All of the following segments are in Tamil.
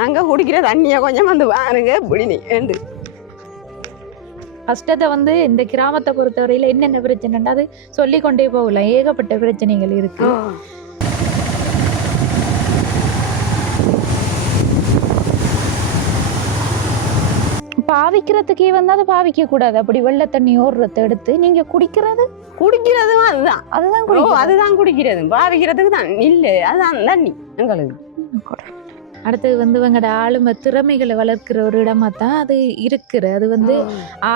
நாங்க குடிக்கிற தண்ணியை கொஞ்சம் வந்து பாருங்க இப்படி நீண்டு கஷ்டத்தை வந்து இந்த கிராமத்தை பொறுத்தவரையில என்னென்ன பிரச்சனைன்னா அது சொல்லிக்கொண்டே போகலாம். ஏகப்பட்ட பிரச்சனைகள் இருக்கு. பாவிக்கிறதுக்கே வந்து அதை பாவிக்க கூடாது. அப்படி வெள்ளை தண்ணி ஓடுறத எடுத்து நீங்க குடிக்கிறதும் அதுதான் குடிக்கிறது. பாவிக்கிறதுக்கு தான் இல்ல, அதுதான் தண்ணி எங்களுக்கு. அடுத்தது வந்து இவங்களோட ஆளுமை திறமைகளை வளர்க்கிற ஒரு இடமா தான் அது இருக்குது. அது வந்து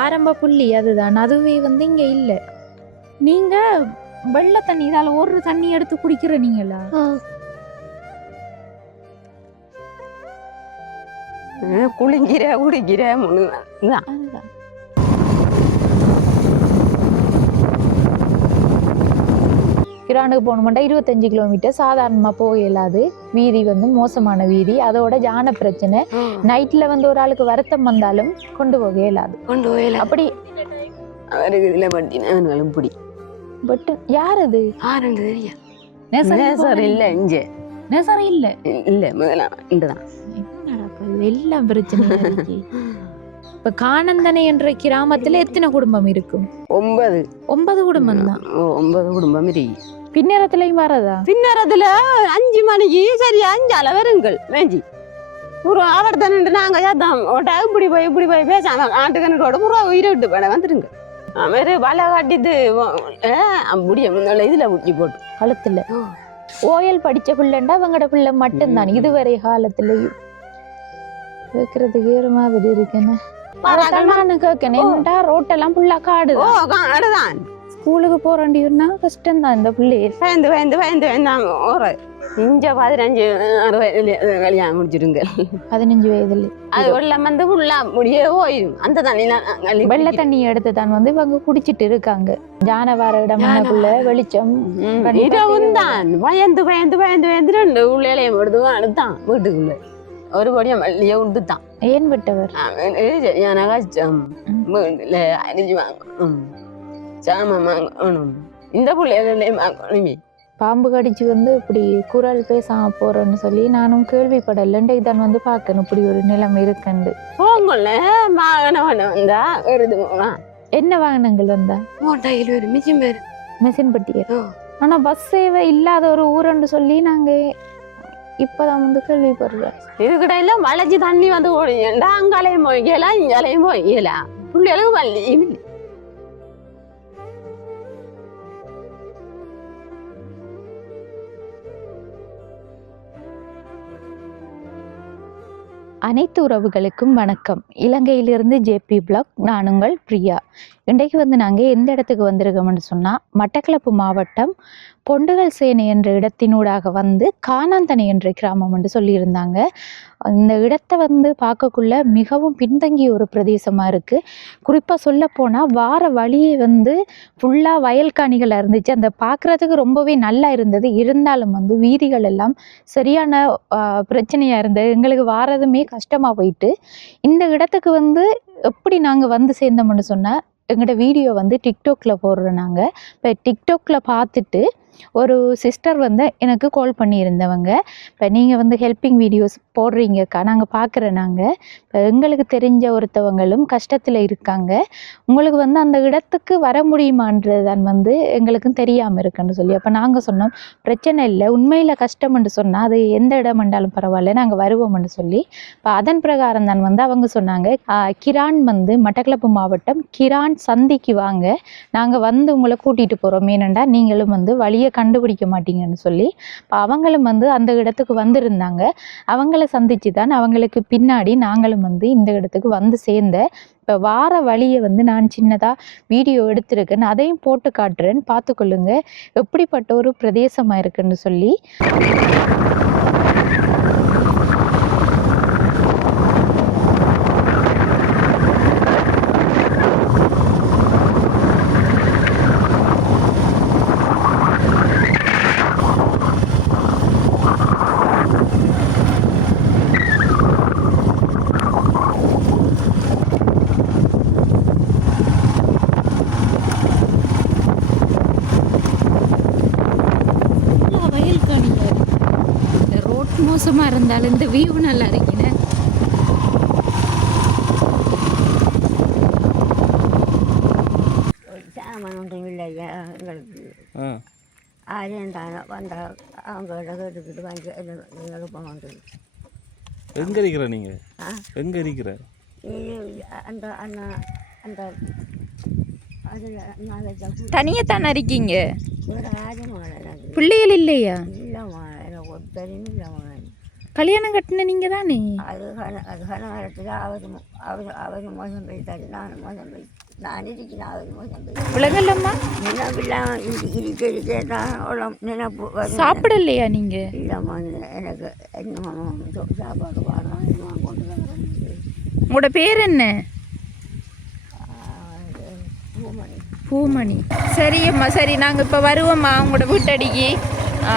ஆரம்ப புள்ளி அதுதான். அதுவே வந்து இங்க இல்ல. நீங்க வெள்ளை தண்ணி இதால ஒரு தண்ணி எடுத்து குடிக்கிற நீங்களா? குடிக்கிற கிரானுக்கு போகணுமெண்டா 25 கிலோமீட்டர் சாதாரணமாக போக இயலாது. வீதி வந்து மோசமான வீதி. அதோட ஜான பிரச்சனை. நைட்டில் வந்து ஒரு ஆளுக்கு வருத்தம் வந்தாலும் கொண்டு போக இயலாது. அப்படி அவருக்கு இதில் பட்டினாலும் பிடி பட்டு யார் அது இல்லை இங்கே நெசரி இல்லை இல்லை முதலாம் இன்றுதான் எல்லாம் பிரச்சனை. இப்ப காணந்தனை என்ற கிராமத்துல எத்தனை குடும்பம் இருக்கும்? 9 குடும்பம் தான். 9 குடும்பம் இருக்கு. பின்னரத்துலயும் வரதா? பின்னரத்துல 5 மணிக்கு சரி 5 வருங்கள் மேஞ்சி ஒரு அவர் தானே நாங்க இப்படி போய் பேசாம ஆட்டுக்கணக்கோட புறா உயிரிட்டு வேணா வந்துருங்க. அவரு வலை காட்டிட்டு அப்படியே இதுல ஊட்டி போட்டு கழுத்துல ஓயல் படிச்ச பிள்ளைண்டா அவங்களோட பிள்ளை மட்டும்தான் இதுவரை காலத்துலயும் கேட்கறதுக்கு ஏற மாதிரி இருக்குன்னு ரோட்டெல்லாம் ஃபுல்லா காடுதான். ஸ்கூலுக்கு போறேன்னா கஷ்டம் தான். இந்த பிள்ளைய பயந்து இங்க 15 கல்யாணம் முடிச்சிருங்க. 15 வயதுல அது வெள்ளம் வந்து ஃபுல்லா முடியே போயிடும். அந்த தண்ணி வெள்ள தண்ணி எடுத்து தான் வந்து இவங்க குடிச்சிட்டு இருக்காங்க. ஜானவார இடமானக்குள்ள வெளிச்சம் இரவும் தான் பயந்து 2 உள்ளையிலையும் எடுத்துதான் வீட்டுக்குள்ள ஒரு படியா மல்லிய உண்டுதான். ஏன் விட்டவர் அரிஞ்சு வாங்கணும், சாமம் வாங்கணும், இந்த பிள்ளைகளையும் வாங்கணுமே. பாம்பு கடிச்சு வந்து இப்படி குரல் பேசாம போறேன்னு சொல்லி நானும் கேள்விப்படல. இதான் வந்து பாக்கணும் இப்படி ஒரு நிலைமை இருக்குண்டு. போங்கல்ல வாகனம் வந்தா வருது. என்ன வாகனங்கள் வந்தா? மோட்டாயில் ஒரு மிஷின் பட்டியல். ஆனா பஸ் சேவை இல்லாத ஒரு ஊருன்னு சொல்லி நாங்க இப்பதான் வந்து கேள்விப்படுறோம். இதுக்கிட்ட எல்லாம் வளைச்சு தண்ணி வந்து ஓடிஞ்சா அங்காலையும் போய்க்கலாம் இங்காலையும் போய்க்கலாம். பிள்ளைகளுக்கு வள்ளியும் இல்லை. அனைத்து உறவுகளுக்கும் வணக்கம். இலங்கையிலிருந்து ஜேபி பிளாக். நான் உங்கள் பிரியா. இன்றைக்கு வந்து நாங்கள் எந்த இடத்துக்கு வந்திருக்கோம்னு சொன்னால் மட்டக்களப்பு மாவட்டம் பொண்டுகள் சேனை என்ற இடத்தினூடாக வந்து காணாந்தனை என்ற கிராமம் என்று சொல்லியிருந்தாங்க. இந்த இடத்தை வந்து பார்க்கக்குள்ள மிகவும் பின்தங்கிய ஒரு பிரதேசமாக இருக்குது. குறிப்பாக சொல்லப்போனால் வார வழியே வந்து ஃபுல்லாக வயல்காணிகளாக இருந்துச்சு. அந்த பார்க்குறதுக்கு ரொம்பவே நல்லா இருந்தது. இருந்தாலும் வந்து வீதிகள் எல்லாம் சரியான பிரச்சனையாக இருந்தது. எங்களுக்கு வாரதுமே கஷ்டமாக போயிட்டு இந்த இடத்துக்கு வந்து எப்படி நாங்கள் வந்து சேர்ந்தோம்னு சொன்னால் எங்களோட வீடியோ வந்து டிக்டாக்ல போடுறோம். நாங்கள் இப்போ டிக்டாக்ல பார்த்துட்டு ஒரு சிஸ்டர் வந்து எனக்கு கால் பண்ணியிருந்தவங்க. இப்போ நீங்கள் வந்து ஹெல்ப்பிங் வீடியோஸ் போடுறீங்கக்கா, நாங்கள் பார்க்குறேன். நாங்கள் இப்போ எங்களுக்கு தெரிஞ்ச ஒருத்தவங்களும் கஷ்டத்தில் இருக்காங்க. உங்களுக்கு வந்து அந்த இடத்துக்கு வர முடியுமான்றது தான் வந்து எங்களுக்கும் தெரியாமல் இருக்குன்னு சொல்லி அப்போ நாங்கள் சொன்னோம் பிரச்சனை இல்லை, உண்மையில் கஷ்டம்னு சொன்னால் அது எந்த இடம் வந்தாலும் பரவாயில்ல, நாங்கள் வருவோம்னு சொல்லி. இப்போ அதன் பிரகாரம் தான் வந்து அவங்க சொன்னாங்க கிரான் வந்து மட்டக்களப்பு மாவட்டம் கிரான் சந்திக்கு வாங்க, நாங்கள் வந்து உங்களை கூட்டிகிட்டு போகிறோம், ஏனெண்டா நீங்களும் வந்து வழியை கண்டுபிடிக்க மாட்டீங்கன்னு சொல்லி. இப்போ அவங்களும் வந்து அந்த இடத்துக்கு வந்திருந்தாங்க. அவங்கள சந்திச்சு தான் அவங்களுக்கு பின்னாடி நாங்களும் வந்து இந்த இடத்துக்கு வந்து சேர்ந்தேன். இப்போ வார வழியை வந்து நான் சின்னதாக வீடியோ எடுத்திருக்கேன், அதையும் போட்டு காட்டுறேன், பார்த்துக்கொள்ளுங்க எப்படிப்பட்ட ஒரு பிரதேசமாக இருக்குன்னு சொல்லி. வயல்காணி மோசமாக இருந்தாலும் இந்த வியூ நல்லா இருக்குண்ணே. சாமான் ஒன்றும் இல்லையா எங்களுக்கு. ஆரியன்டான வந்தால் அவங்களோட கேட்டுக்கிட்டு வாங்கி எழுப்பம் வந்து. எங்கே இருக்கிற நீங்கள்? எங்கே இருக்கிற? அந்த அண்ணா அந்த அதில் தனியாக இருக்கீங்க? ஒரு ஆரியமான பிள்ளைகள் இல்லையா? இல்லைம்மா, எனக்கு ஒத்தரையும் இல்லைம்மா. கல்யாணம் கட்டின நீங்கள் தானே? அது கனகாலத்தில் அவர் மோசம் போயிட்டாரு, நானும் மோசம் போய் நான் இருக்கிறேன், அவர் மோசம் போய் விலங்கல்லம்மா நினைப்பெல்லாம் இருக்க தான் உள்ள நினைப்பு சாப்பிடலையா நீங்கள்? இல்லைம்மா, எனக்கு இன்னும் சாப்பாடு வாரம் இன்னும் கொண்டு வரேன். உங்களோட பேர் என்ன? பூமணி. பூமணி. சரியம்மா, சரி, நாங்கள் இப்போ வருவோம்மா உங்களோட வீட்டடிக்கு. ஆ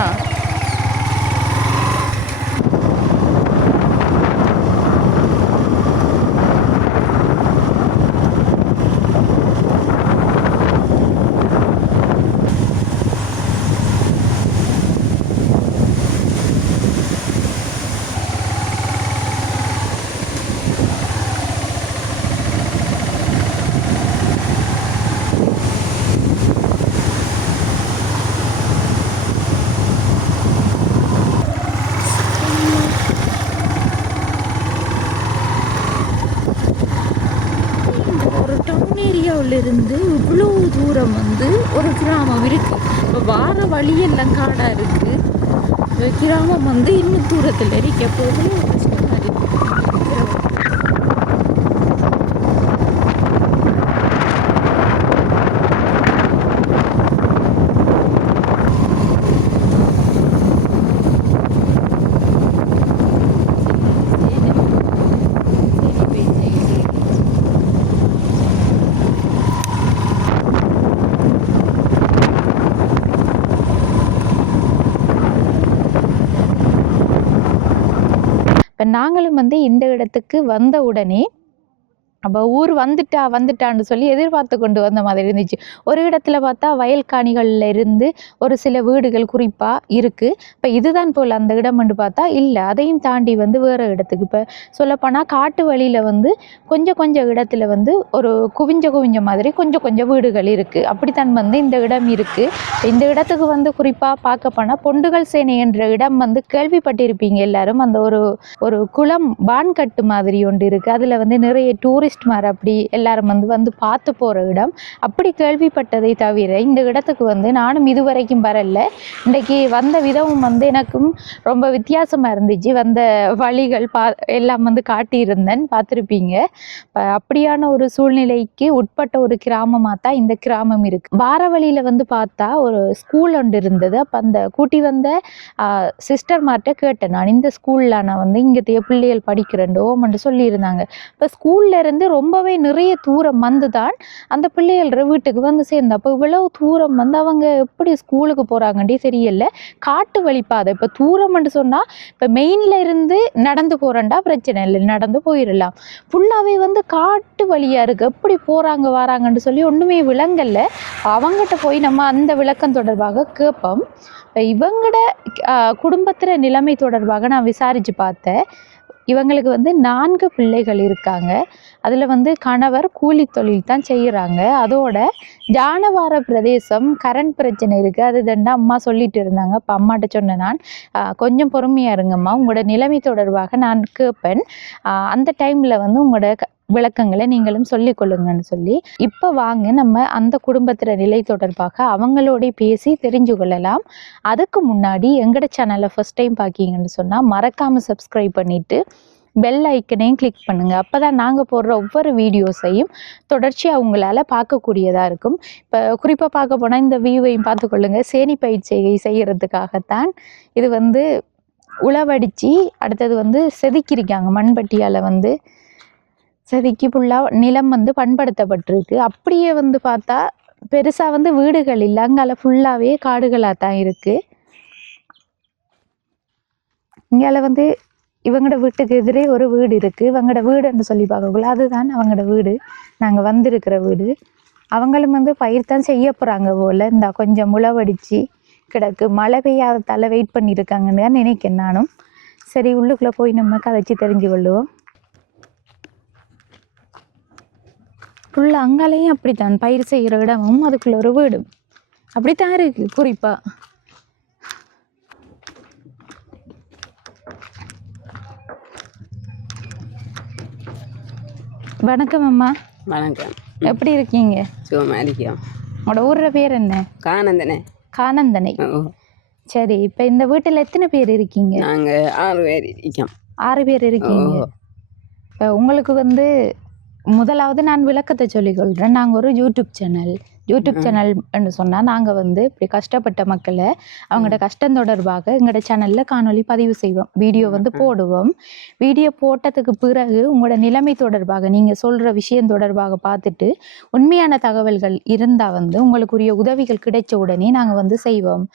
இருந்து இவ்வளோ தூரம் வந்து ஒரு கிராமம் இருக்குது. இப்போ வார வழியெல்லாம் காடாக இருக்குது. கிராமம் வந்து இன்னும் தூரத்தில் இருக்க போது கஷ்டமாக இருக்குது. இப்போ நாங்களும் வந்து இந்த இடத்துக்கு வந்த உடனே அப்போ ஊர் வந்துட்டான்னு சொல்லி எதிர்பார்த்து கொண்டு வந்த மாதிரி இருந்துச்சு. ஒரு இடத்துல பார்த்தா வயல்காணிகளில் இருந்து ஒரு சில வீடுகள் குறிப்பாக இருக்குது. இப்போ இதுதான் போல் அந்த இடம்னு பார்த்தா இல்லை, அதையும் தாண்டி வந்து வேறு இடத்துக்கு. இப்போ சொல்லப்போனால் காட்டு வழியில் வந்து கொஞ்சம் இடத்துல வந்து ஒரு குவிஞ்ச மாதிரி கொஞ்சம் வீடுகள் இருக்குது. அப்படித்தான் வந்து இந்த இடம் இருக்குது. இந்த இடத்துக்கு வந்து குறிப்பாக பார்க்க போனால் பொண்டுகள் சேனை என்ற இடம் வந்து கேள்விப்பட்டிருப்பீங்க எல்லாரும். அந்த ஒரு குளம் பான்கட்டு மாதிரி ஒன்று இருக்குது. அதில் வந்து நிறைய டூரிஸ்ட் மாதிரி அப்படி எல்லாரும் வந்து பார்த்து போகிற இடம் அப்படி கேள்விப்பட்டதை தவிர இந்த இடத்துக்கு வந்து நானும் இதுவரைக்கும் வரல. இன்றைக்கு வந்த விதமும் வந்து எனக்கும் ரொம்ப வித்தியாசமாக இருந்துச்சு. வந்த வழிகள் எல்லாம் வந்து காட்டியிருந்தேன், பார்த்துருப்பீங்க. அப்படியான ஒரு சூழ்நிலைக்கு உட்பட்ட ஒரு கிராமமாக தான் இந்த கிராமம் இருக்குது. வார வழியில் வந்து பார்த்தா ஒரு ஸ்கூல் ஒன்று இருந்தது. அப்போ அந்த கூட்டி வந்த சிஸ்டர் மார்ட்ட கேட்டேன், நான் இந்த ஸ்கூலில் நான் வந்து இங்கே பிள்ளைகள் படிக்கிறேன் ஓமன்ட்டு சொல்லியிருந்தாங்க. இப்போ ஸ்கூல்ல இருந்து ரொம்பவே நிறைய தூரம் வந்து தான் அந்த பிள்ளைகள வீட்டுக்கு வந்து சேர்ந்த. அப்போ இவ்வளவு தூரம் வந்து அவங்க எப்படி ஸ்கூலுக்கு போகிறாங்கன்னே தெரியல. காட்டு வழிப்பாதை. இப்போ தூரம்னு சொன்னால் இப்போ மெயினில் இருந்து நடந்து போகிறேன்டா பிரச்சனை இல்லை, நடந்து போயிடலாம். ஃபுல்லாகவே வந்து காட்டு வழியாக இருக்குது. எப்படி போகிறாங்க வராங்கன்னு சொல்லி ஒன்றுமே விளங்கலை. அவங்ககிட்ட போய் நம்ம அந்த விளக்கம் தொடர்பாக கேட்போம். இவங்களோட குடும்பத்தில் நிலைமை தொடர்பாக நான் விசாரித்து பார்த்தேன். இவங்களுக்கு வந்து 4 பிள்ளைகள் இருக்காங்க. அதில் வந்து கணவர் கூலி தொழில் தான் செய்கிறாங்க. அதோட ஜானவார பிரதேசம் கரண்ட் பிரச்சனை இருக்குது, அது தண்டா அம்மா சொல்லிட்டு இருந்தாங்க. இப்போ அம்மாட்ட சொன்னேன் நான், கொஞ்சம் பொறுமையாக இருங்கம்மா, உங்களோட நிலைமை தொடர்பாக நான் கேட்பேன், அந்த டைமில் வந்து உங்களோட விளக்கங்களை நீங்களும் சொல்லிக்கொள்ளுங்கன்னு சொல்லி. இப்போ வாங்க நம்ம அந்த குடும்பத்தின நிலை தொடர்பாக அவங்களோட பேசி தெரிஞ்சு கொள்ளலாம். அதுக்கு முன்னாடி எங்களோட சேனலை ஃபர்ஸ்ட் டைம் பார்க்கிங்கன்னு சொன்னால் மறக்காமல் சப்ஸ்கிரைப் பண்ணிவிட்டு பெல் ஐக்கனையும் கிளிக் பண்ணுங்கள். அப்போ தான் நாங்கள் போடுற ஒவ்வொரு வீடியோஸையும் தொடர்ச்சியாக உங்களால் பார்க்கக்கூடியதாக இருக்கும். இப்போ குறிப்பாக பார்க்க போனால் இந்த வியூவையும் பார்த்துக்கொள்ளுங்கள். சேனி பயிற்சியை செய்கிறதுக்காகத்தான் இது வந்து உழவடித்து அடுத்தது வந்து செதுக்கியிருக்காங்க. மண்பட்டியால் வந்து செதுக்கி ஃபுல்லாக நிலம் வந்து பண்படுத்தப்பட்டிருக்கு. அப்படியே வந்து பார்த்தா பெருசாக வந்து வீடுகள் இல்லை, அங்கால ஃபுல்லாகவே காடுகளாக தான் இருக்குது. இங்கால வந்து இவங்களோட வீட்டுக்கு எதிரே ஒரு வீடு இருக்குது. இவங்களோட வீடுன்னு சொல்லி பார்க்கக்குள்ள அதுதான் அவங்களோட வீடு, நாங்கள் வந்திருக்கிற வீடு. அவங்களும் வந்து பயிர் தான் செய்ய போகிறாங்க போல். இந்த கொஞ்சம் முளவடித்து கிடக்கு, மழை பெய்யாததால் வெயிட் பண்ணியிருக்காங்கன்னு தான் நினைக்கிறேன் நானும். சரி உள்ளுக்குள்ள போய் நம்ம கதைச்சி தெரிஞ்சு கொள்ளுவோம். ஃபுல்லாக அங்காலையும் அப்படித்தான், பயிர் செய்கிற இடமும் அதுக்குள்ள ஒரு வீடும் அப்படித்தான் இருக்கு குறிப்பா. வணக்கம் அம்மா. வணக்கம். எப்படி இருக்கீங்க? சும்மா இருக்கோம். உங்களோட ஊர்ற பேர் என்ன? கானந்தனே. கானந்தனை. ஓ. சரி, இப்போ இந்த வீட்டில் எத்தனை பேர் இருக்கீங்க? நாங்கள் 6 பேர் இருக்கோம். 6 பேர் இருக்கீங்க. இப்போ உங்களுக்கு வந்து முதலாவது நான் விளக்கத்தை சொல்லிக்கொள்கிறேன். நாங்கள் ஒரு யூடியூப் சேனல்னு சொன்னால் நாங்கள் வந்து இப்படி கஷ்டப்பட்ட மக்களை அவங்களோட கஷ்டம் தொடர்பாக எங்களோட சேனலில் காணொலி பதிவு செய்வோம், வீடியோ வந்து போடுவோம். வீடியோ போட்டதுக்கு பிறகு உங்களோட நிலைமை தொடர்பாக நீங்கள் சொல்கிற விஷயம் தொடர்பாக பார்த்துட்டு உண்மையான தகவல்கள் இருந்தால் வந்து உங்களுக்குரிய உதவிகள் கிடைச்ச உடனே நாங்கள் வந்து செய்வோம்.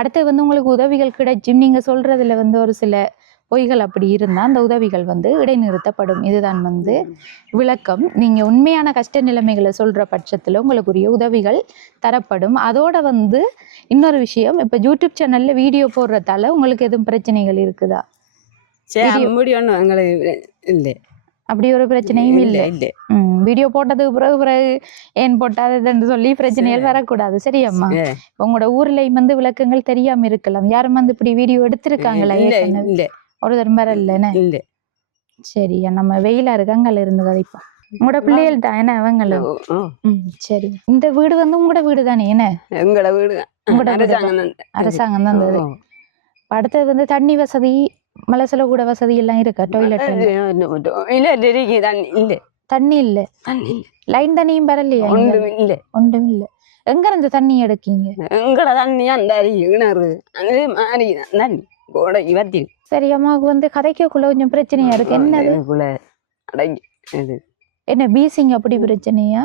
அடுத்து வந்து உங்களுக்கு உதவிகள் கிடைச்சும் நீங்கள் சொல்கிறதுல வந்து ஒரு சில பொய்கள் அப்படி இருந்தால் அந்த உதவிகள் வந்து இடைநிறுத்தப்படும். இதுதான் வந்து விளக்கம். நீங்கள் உண்மையான கஷ்ட நிலைமைகளை சொல்கிற பட்சத்தில் உங்களுக்குரிய உதவிகள் தரப்படும். அதோட வந்து இன்னொரு விஷயம், இப்போ யூடியூப் சேனலில் வீடியோ போடுறதால உங்களுக்கு எதுவும் பிரச்சனைகள் இருக்குதா? இல்லை, அப்படி ஒரு பிரச்சனையும் இல்லை. வீடியோ போட்டதுக்கு பிறகு ஏன் போட்டாதுன்னு சொல்லி பிரச்சனைகள் வரக்கூடாது. சரியாம்மா? உங்களோட ஊர்லேயும் வந்து விளக்கங்கள் தெரியாமல் இருக்கலாம். யாரும் வந்து இப்படி வீடியோ எடுத்திருக்காங்களா? ஒரு தரம்பர இல்லைன்னு இல்லை. சரி, நம்ம வெயிலா இருக்கு, அங்கே இருந்து கதைப்போம். உங்களோட பிள்ளைகள் தான் என்ன அவங்களும்? சரி, இந்த வீடு வந்து உங்களோட வீடு தானே? என்ன எங்களோட வீடு? அரசாங்கம் தான் தந்தது. அடுத்தது வந்து தண்ணி வசதி, மலசல கூட வசதி எல்லாம் இருக்கா? டாய்லெட் தண்ணி இல்லை. லைன் தண்ணியும் வரலையா? ஒன்றும் இல்லை. எங்க இருந்து தண்ணி எடுக்கீங்க? எங்கட தண்ணி அந்த கிணறு தண்ணி கோடை இவத்தி. சரி, அம்மாவுக்கு வந்து கதைக்கக்குள்ள கொஞ்சம் பிரச்சனையா இருக்கு. என்னது? என்ன பீசிங் அப்படி பிரச்சனையா?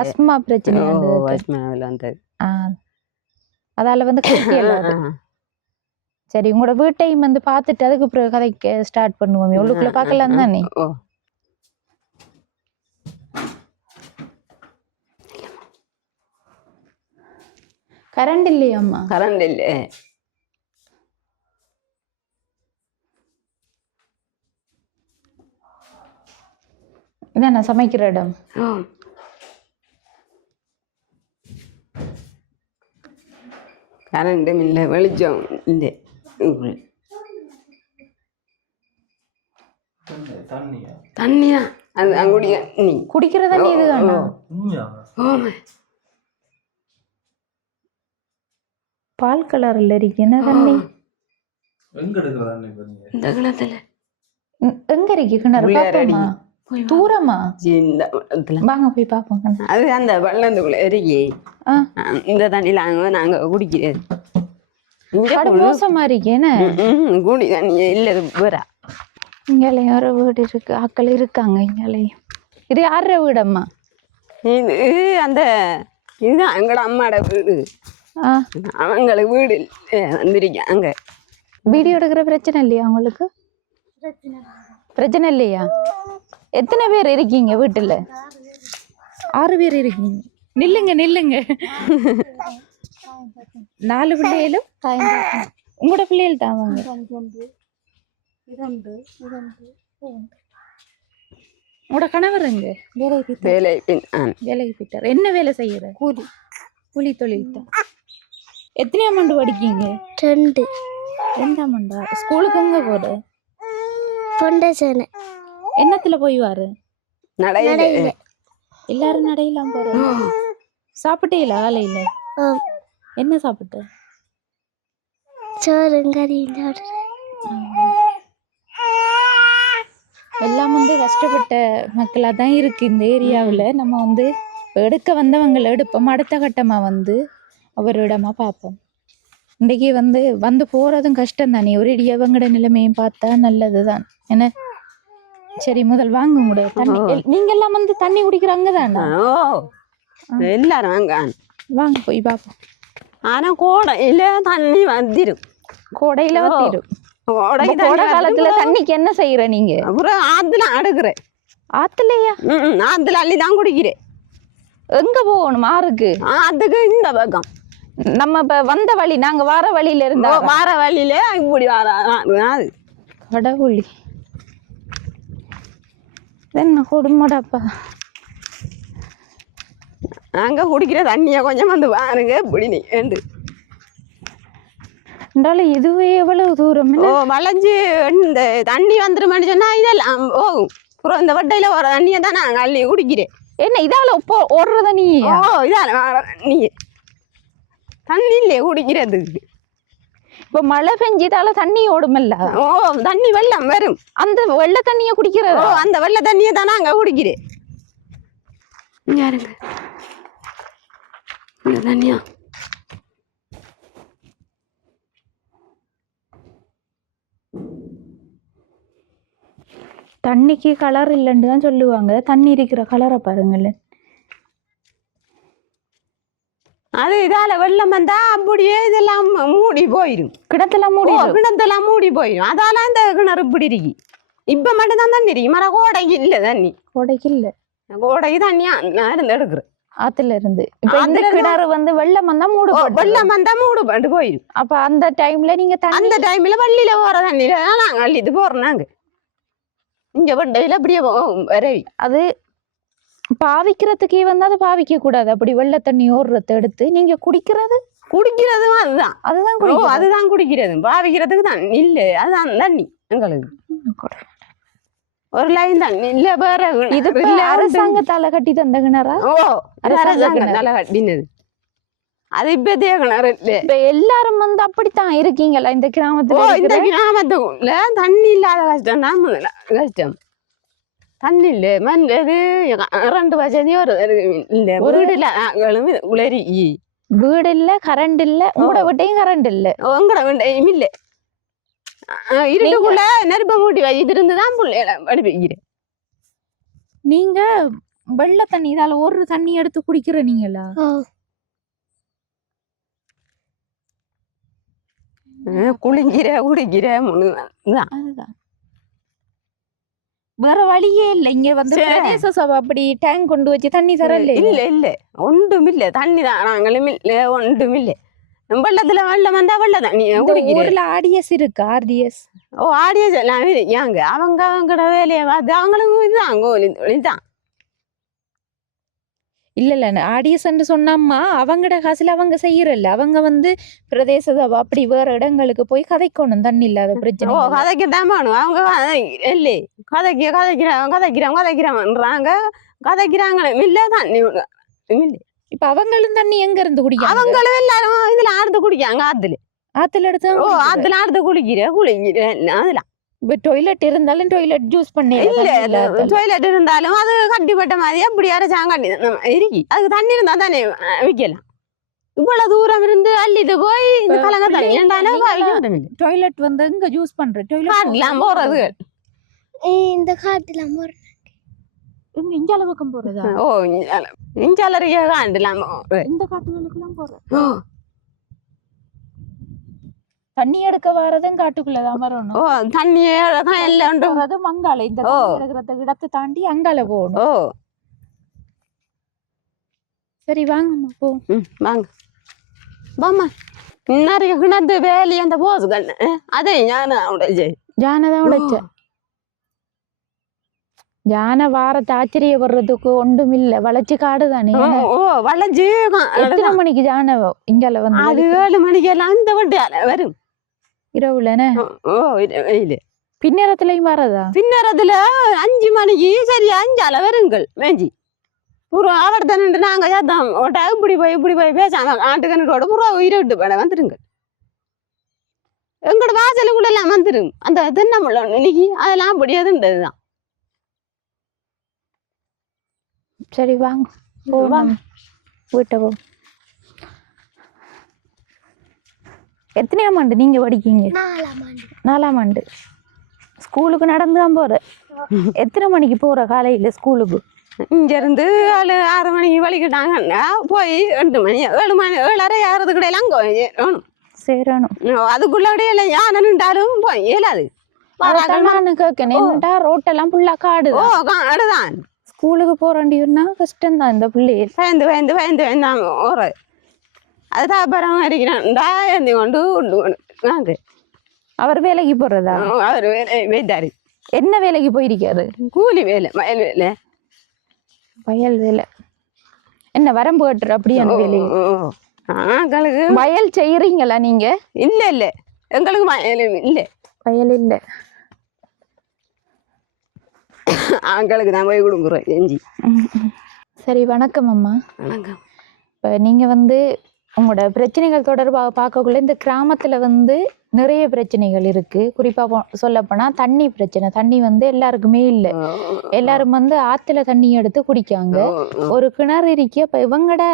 அஸ்மா பிரச்சனையா? அதால வந்து சரி, உங்களோட வீட்டையும் வந்து பார்த்துட்டு அதுக்கு பிறகு கதைக்க ஸ்டார்ட் பண்ணுவோம். எவ்வளவுக்குள்ள பார்க்கலாம் தானே? கரண்ட் இல்லையாம்மா? கரண்ட் இல்லை. இதான் நான் சமைக்கிற இடம். கரண்டும் இல்லை, வெளிச்சம் இல்லை. தண்ணியா? அது குடிக்கிற தண்ணி இதுதானா? பால் கலர்ல இருக்கு. என்ன தண்ணி? எங்க இருக்கு கிணறு? தூரமா? வாங்க போய் பாப்போம். அது அந்த வெள்ளந்துக்குள்ள இறங்கி இந்த தண்ணியில நாங்க குடிக்கிறது. மோசமா இருக்கு. என்ன குடி தண்ணி இல்ல வேற. இங்கேயும் ஒரு வீடு இருக்கு, ஆக்கள் இருக்காங்க இங்கேயும். இது யார வீடம்மா? இது அந்த இதுதான் எங்களோட அம்மாட வீடு. அவங்களுக்கு வீடு வந்திருக்கேன். அங்க வீடியோ எடுக்கிற பிரச்சனை இல்லையா உங்களுக்கு? பிரச்சனை இல்லையா? எத்தனை பேர் இருக்கீங்க வீட்டுல? 6 பேர் இருக்கீங்க. நில்லுங்க. 4 பிள்ளைகளும் உங்களோட பிள்ளைகள் தான் வாங்க. உங்களோட கணவர் எங்க? வேலைக்கு போயிட்டார். என்ன வேலை செய்யற? கூலி தொழில் தான். எத்தனை ஆண்டு படிக்கீங்க? 2ஆம் ஆண்டா? ஸ்கூலுக்கு எங்க போற? என்னத்துல போய் வாரு? எல்லாரும் நடையெல்லாம் போற. சாப்பிட்டீங்களா காலையில? என்ன சாப்பிட்ட? எல்லாம் வந்து கஷ்டப்பட்ட மக்களா தான் இருக்கு இந்த ஏரியாவில். நம்ம வந்து எடுக்க வந்தவங்களை எடுப்போம், அடுத்த கட்டமா வந்து அவரிடமா பார்ப்போம். இன்றைக்கி வந்து போறதும் கஷ்டம் தானே. ஒரு இடியவங்கட நிலைமையும் பார்த்தா நல்லதுதான். என்ன? சரி, முதல் வாங்க முடியாது. தண்ணி நீங்க எல்லாம் வந்து தண்ணி குடிக்கிறாங்க தானே? எல்லாரும் வாங்க போய் பார்ப்போம். ஆனா கோடையில தண்ணி வந்துடும். கோடையில வந்துடும். கோடை காலத்துல தண்ணிக்கு என்ன செய்யற நீங்க? அப்புறம் ஆத்துல அடுக்குறேன். ஆத்துலையா? ஆத்துல அள்ளி தான் குடிக்கிறேன். எங்க போகணும்? ஆறுக்கு? ஆத்துக்கு இந்த பக்கம். நம்ம இப்ப வந்த வழி நாங்க வார வழியில இருந்தா வார வழியிலே இப்படி அது கடவுளி என்ன கொடுமடாப்பா. நாங்க குடிக்கிற தண்ணியை கொஞ்சம் வந்து பாருங்க இப்படி நீ இருந்தாலும் இதுவே எவ்வளவு தூரம் வளைஞ்சு இந்த தண்ணி வந்துருமான்னு சொன்னா இதெல்லாம் போகும். அப்புறம் இந்த வட்டையில ஒரு தண்ணியை தான் நாங்க அள்ளி குடிக்கிறேன். என்ன இதால ஓடுற தண்ணி? இதால நீ தண்ணி இல்லையே குடிக்கிறதுக்கு. இப்ப மழை பெஞ்சிதால தண்ணி ஓடுமல்ல? தண்ணி வெள்ளம் வரும். அந்த வெள்ள தண்ணிய குடிக்கிறது? அந்த வெள்ள தண்ணியை தான் நாங்க குடிக்கிறேன். யாருங்க இந்த தண்ணியா? தண்ணிக்கு கலர் இல்லைன்னு தான் சொல்லுவாங்க. தண்ணி இருக்கிற கலரை பாருங்களேன். அது இதால வெள்ளம் வந்தா அப்படியே இதெல்லாம் மூடி போயிடும். கிணத்தெல்லாம் மூடி போயிடும். அதால இந்த கிணறு இப்படி இருக்கு. இப்ப மட்டும்தான் தண்ணி இருக்கு. மர கோடைக்கு இல்ல தண்ணி. கோடைக்கு இல்ல. கோடைக்கு தண்ணியா இருந்து எடுக்குறேன் ஆத்துல இருந்து. இப்ப இந்த கிணறு வந்து வெள்ளம் வந்தா மூடு பண்டு போயிடும். அப்ப அந்த டைம்ல நீங்க அந்த டைம்ல வள்ளியில போற தண்ணியில நாங்க அள்ளிட்டு போறோம். நாங்க இங்க வண்டையில அப்படியே வரவி. அது பாவிக்கிறதுக்கே வந்து அதை பாவிக்க கூடாது. அப்படி வெள்ள தண்ணி ஓடுறத எடுத்து நீங்க குடிக்கிறதும் அதுதான் குடிக்கிறது. பாவிக்கிறதுக்கு தான் இல்ல. அதுதான் தண்ணி எங்களுக்கு ஒரு லைன் தண்ணி இல்ல. வேற இது அரசாங்கத்தால கட்டி தந்த கிணறா? அரசாங்கத்தால கட்டினது. அது இப்பதே கிணறு இல்ல. இப்ப எல்லாரும் வந்து அப்படித்தான் இருக்கீங்களா இந்த கிராமத்துல? இந்த கிராமத்துக்குள்ள தண்ணி இல்லாத கஷ்டம் தான் கஷ்டம். தண்ணி இல்ல. மண்டது 2 வசதி ஒரு இல்ல. வீடு இல்ல. உளறி வீடு இல்ல, கரண்ட் இல்ல. உங்களோட வீட்டையும் கரண்ட் இல்ல. உங்களோட வீட்டையும் இல்ல. இருட்டுக்குள்ள நெருப்ப மூட்டி வச்சிட்டு இருந்துதான் பிள்ளைகளை படிப்பிக்கிறேன். நீங்க வெள்ள தண்ணி இதால ஒரு தண்ணி எடுத்து குடிக்கிற நீங்களா? குளிக்கிற குடிக்கிற அதுதான். வேற வழியே இல்ல. இங்க வந்து பிரதேச சபை அப்படி டேங்க் கொண்டு வச்சு தண்ணி தரல? இல்ல ஒன்றும் இல்ல. தண்ணி தான் நாங்களும் இல்ல. ஒன்றும் இல்ல. வெள்ளத்துல வெள்ளம் வந்தா வெள்ள தண்ணி ஊர்ல ஆர்டிஎஸ் இருக்கு. ஆர்டிஎஸ் ஆர்டிஎஸ் எல்லாம் ஏங்க அவங்கட வேலையை பார்த்து அவங்களுக்கும் இதுதான் கோலிதான். இல்ல ஆர்டிஎஸ் சொன்னாம்மா அவங்கட காசுல அவங்க செய்யறல்ல. அவங்க வந்து பிரதேச சபை அப்படி வேற இடங்களுக்கு போய் கதைக்கணும் தண்ணி இல்லாத பிரச்சனை. கதைக்கத்தான் வேணும். அவங்க இல்ல கதைக்கிறாங்கன்றாங்க. கதைக்கிறாங்களே இல்ல தண்ணி இல்ல. இப்ப அவங்களும் தண்ணி எங்க இருந்து குடிக்க? அவங்களும் எல்லாரும் இதுல ஆடுத்து குடிக்காங்க. ஆத்துல எடுத்து ஆத்துல ஆடுத்து குளிக்கிற அதெல்லாம். இப்ப டொய்லெட் இருந்தாலும் டொய்லெட் ஜூஸ் பண்ணி இல்ல. டொய்லெட் இருந்தாலும் அது கட்டிப்பட்ட மாதிரி அப்படி அரைச்சாங்க இருக்கு. அதுக்கு தண்ணி இருந்தா தானே விக்கலாம். இவ்வளவு தூரம் இருந்து அள்ளிட்டு போய் இந்த கலங்க தண்ணி டொய்லெட் வந்து இங்க ஜூஸ் பண்ற டொய்லெட் போறது. இந்த காட்டுலாம் போற இஞ்சால பக்கம் போறதா? இஞ்சாலறிய காண்டலாம். இந்த காட்டுகளுக்கெல்லாம் போற தண்ணி எடுக்க வரதும் காட்டுக்குள்ளதான் வரணும். தண்ணி எல்லாம் மங்கால இந்த இடத்தை தாண்டி அங்கால போகணும். சரி வாங்கம்மா போ. வாங்க வாமா. நிறைய கிணத்து வேலி அந்த போசு கண்ணு அதே ஜானதான் உடைச்ச. ஜான வாரத்தை ஆச்சரியப்படுறதுக்கு ஒன்றும் இல்ல. வளைச்சு காடு தானே. வளைச்சு எத்தனை மணிக்கு ஜான இங்கால வந்து? அது 7 மணிக்கு எல்லாம் இந்த வண்டியால வரும். இரவுலன்னு பின்னரத்துலயும் வரதா? பின்னரத்துல 5 மணிக்கு சரி 5 வருங்கள் மேஞ்சி அவர் தானே. நாங்க இப்படி போய் பேசாம ஆட்டுக்கணக்கோட பூரா உயிரிட்டு பேட வந்துருங்க. எங்களோட வாசலுக்குள்ள எல்லாம் வந்துரும். அந்த தென்னமுள்ள இன்னைக்கு அதெல்லாம் அப்படியாதுன்றதுதான். சரி வாங்க போவாங்க வீட்டை போ. எத்தனையாம் ஆண்டு நீங்க படிக்கீங்க? 4ஆம் ஆண்டு. ஸ்கூலுக்கு நடந்துதான் போற? எத்தனை மணிக்கு போற காலையில ஸ்கூலுக்கு? இங்க இருந்து 6 மணிக்கு வலிக்கிட்டாங்க. போய் 2 மணி 7 மணி 7:30 6 கடையெல்லாம் சேரணும். அதுக்குள்ள யானுட்டாலும் போய் இயலாது. கேட்கணும் ரோட்டெல்லாம் ஃபுல்லா காடு. காடுதான். ஸ்கூலுக்கு போறேன்னா கஷ்டம் தான். இந்த பிள்ளைய பயந்து அதுதான் பராமரிக்கிறான்டா என்னை கொண்டு கொண்டு நாங்க அவர் வேலைக்கு போறதா? அவர் வேண்டாரு. என்ன வேலைக்கு போயிருக்காரு? கூலி வேலை, வயல் வேலை. வயல் வேலை. என்ன வரம்பு கட்டுற அப்படியான வேலை? எங்களுக்கு வயல் செய்யறீங்களா நீங்க? இல்ல இல்ல, எங்களுக்கு வயல் இல்ல. வயல் இல்ல. எங்களுக்கு தான் போய் கொடுக்குறோம் செஞ்சு. சரி, வணக்கம் அம்மா. வணக்கம். இப்போ நீங்க வந்து உங்களோட பிரச்சனைகள் தொடர்பாக பார்க்கக்குள்ள இந்த கிராமத்துல வந்து நிறைய பிரச்சனைகள் இருக்கு. குறிப்பா சொல்லப்போனா தண்ணி பிரச்சனை. தண்ணி வந்து எல்லாருக்குமே இல்லை. எல்லாரும் வந்து ஆத்துல தண்ணி எடுத்து குடிக்காங்க. ஒரு கிணறு இருக்கு. அப்ப இவங்கட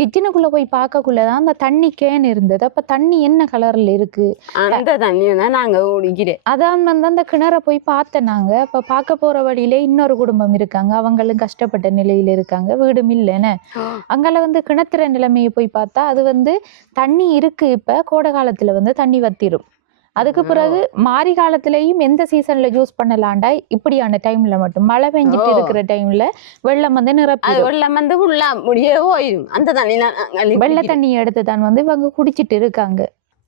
கிச்சனுக்குள்ள போய் பார்க்கக்குள்ளதான் அந்த தண்ணி கேன் இருந்தது. அப்ப தண்ணி என்ன கலர்ல இருக்கு? அந்த தண்ணியை தான் நாங்க குடிக்கிறேன். அதான் வந்து அந்த கிணறை போய் பார்த்தேன் நாங்க. அப்ப பார்க்க போற வழியில இன்னொரு குடும்பம் இருக்காங்க. அவங்களும் கஷ்டப்பட்ட நிலையில இருக்காங்க, வீடும் இல்லைன்னு. அங்கெல்லாம் வந்து கிணத்துற நிலைமையை போய் பார்த்தா அது வந்து தண்ணி இருக்கு. இப்ப கோடை காலத்துல வந்து தண்ணி வத்திரும். அதுக்கு பிறகு மாரி காலத்திலயும் எந்த சீசன்ல யூஸ் பண்ணலாண்டா இப்படியான டைம்ல மட்டும் மழை பெஞ்சிட்டு இருக்கிற டைம்ல வெள்ளம் வந்து நிரப்பி வெள்ளம் வந்து ஃபுல்லா முடியே போயிடும். அந்த தண்ணி வெள்ளை தண்ணியை எடுத்து தான் வந்து இவங்க குடிச்சிட்டு இருக்காங்க.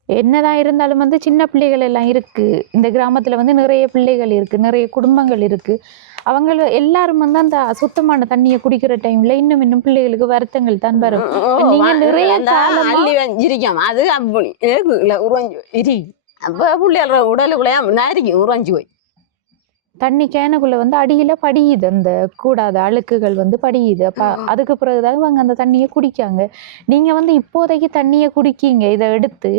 என்னதான் இருந்தாலும் வந்து சின்ன பிள்ளைகள் எல்லாம் இருக்கு. இந்த கிராமத்துல வந்து நிறைய பிள்ளைகள் இருக்கு, நிறைய குடும்பங்கள் இருக்கு. அவங்க எல்லாரும் வந்து அந்த சுத்தமான தண்ணியை குடிக்கிற டைம்ல இன்னும் பிள்ளைகளுக்கு வருத்தங்கள் தான் வரும். நீங்க நிறைய அள்ளி வஞ்சிருக்கோம். அது அப்படி உறைஞ்சு இரி. அப்ப பிள்ளைகள உடலுக்குள்ளே நறுக்கி உறைஞ்சு போய் தண்ணி கேனுக்குள்ள வந்து அடியில படியுது. அந்த கூடாத அழுக்குகள் வந்து படியுது. அப்ப அதுக்கு பிறகுதான் இவங்க அந்த தண்ணியை குடிக்காங்க. நீங்க வந்து இப்போதைக்கு தண்ணியை குடிக்கீங்க இதை எடுத்து.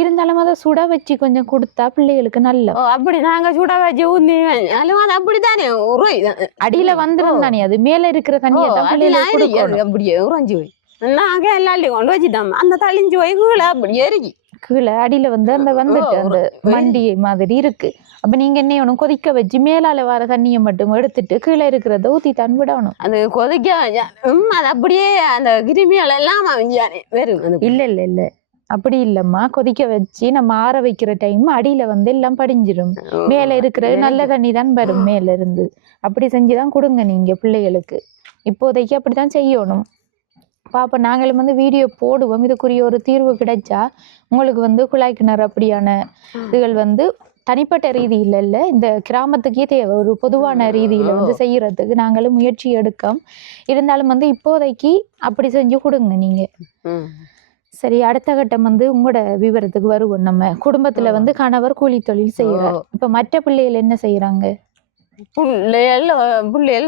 இருந்தாலும் அதை சுட வச்சு கொஞ்சம் கொடுத்தா பிள்ளைகளுக்கு நல்ல. அப்படி நாங்க சுட வச்சு ஊந்தி அது அப்படித்தானே அடியில வந்துடும் தானே. அது மேல இருக்கிற தண்ணியை அப்படியே உறைஞ்சு போய் நாங்க எல்லாத்தையும் கொண்டு வச்சுட்டோம். அந்த தளிஞ்சு போய் கீழே அப்படியே இருக்கு. கீழே அடியில வந்து அந்த வந்துட்டு அந்த மண்டி மாதிரி இருக்கு. அப்ப நீங்க என்ன ஒண்ணும் கொதிக்க வச்சு மேலால வர தண்ணியை மட்டும் எடுத்துட்டு கீழே இருக்கிறத ஊத்தி தான் விடணும். அது கொதிக்க அது அப்படியே அந்த கிருமிகள் எல்லாம் வரும். இல்ல இல்ல இல்ல, அப்படி இல்லம்மா. கொதிக்க வச்சு நம்ம ஆற வைக்கிற டைம் அடியில வந்து எல்லாம் படிஞ்சிடும். மேல இருக்கிறது நல்ல தண்ணி தான் வரும் மேல இருந்து. அப்படி செஞ்சுதான் கொடுங்க நீங்க பிள்ளைகளுக்கு. இப்போதைக்கு அப்படித்தான் செய்யணும். பாப்பா நாங்களும் வந்து வீடியோ போடுவோம். இதுக்குரிய ஒரு தீர்வு கிடைச்சா உங்களுக்கு வந்து குழாய் கிணறு அப்படியான இதுகள் வந்து தனிப்பட்ட ரீதியில இல்ல, இந்த கிராமத்துக்கே தேவை. ஒரு பொதுவான ரீதியில வந்து செய்யறதுக்கு நாங்களும் முயற்சி எடுக்கோம். இருந்தாலும் வந்து இப்போதைக்கு அப்படி செஞ்சு கொடுங்க நீங்க. சரி, அடுத்த கட்டம் வந்து உங்களோட விவரத்துக்கு வருவோம். நம்ம குடும்பத்துல வந்து கணவர் கூலி தொழில் செய்யறாரு. இப்ப மற்ற பிள்ளைகள் என்ன செய்யறாங்க? பிள்ளைகள்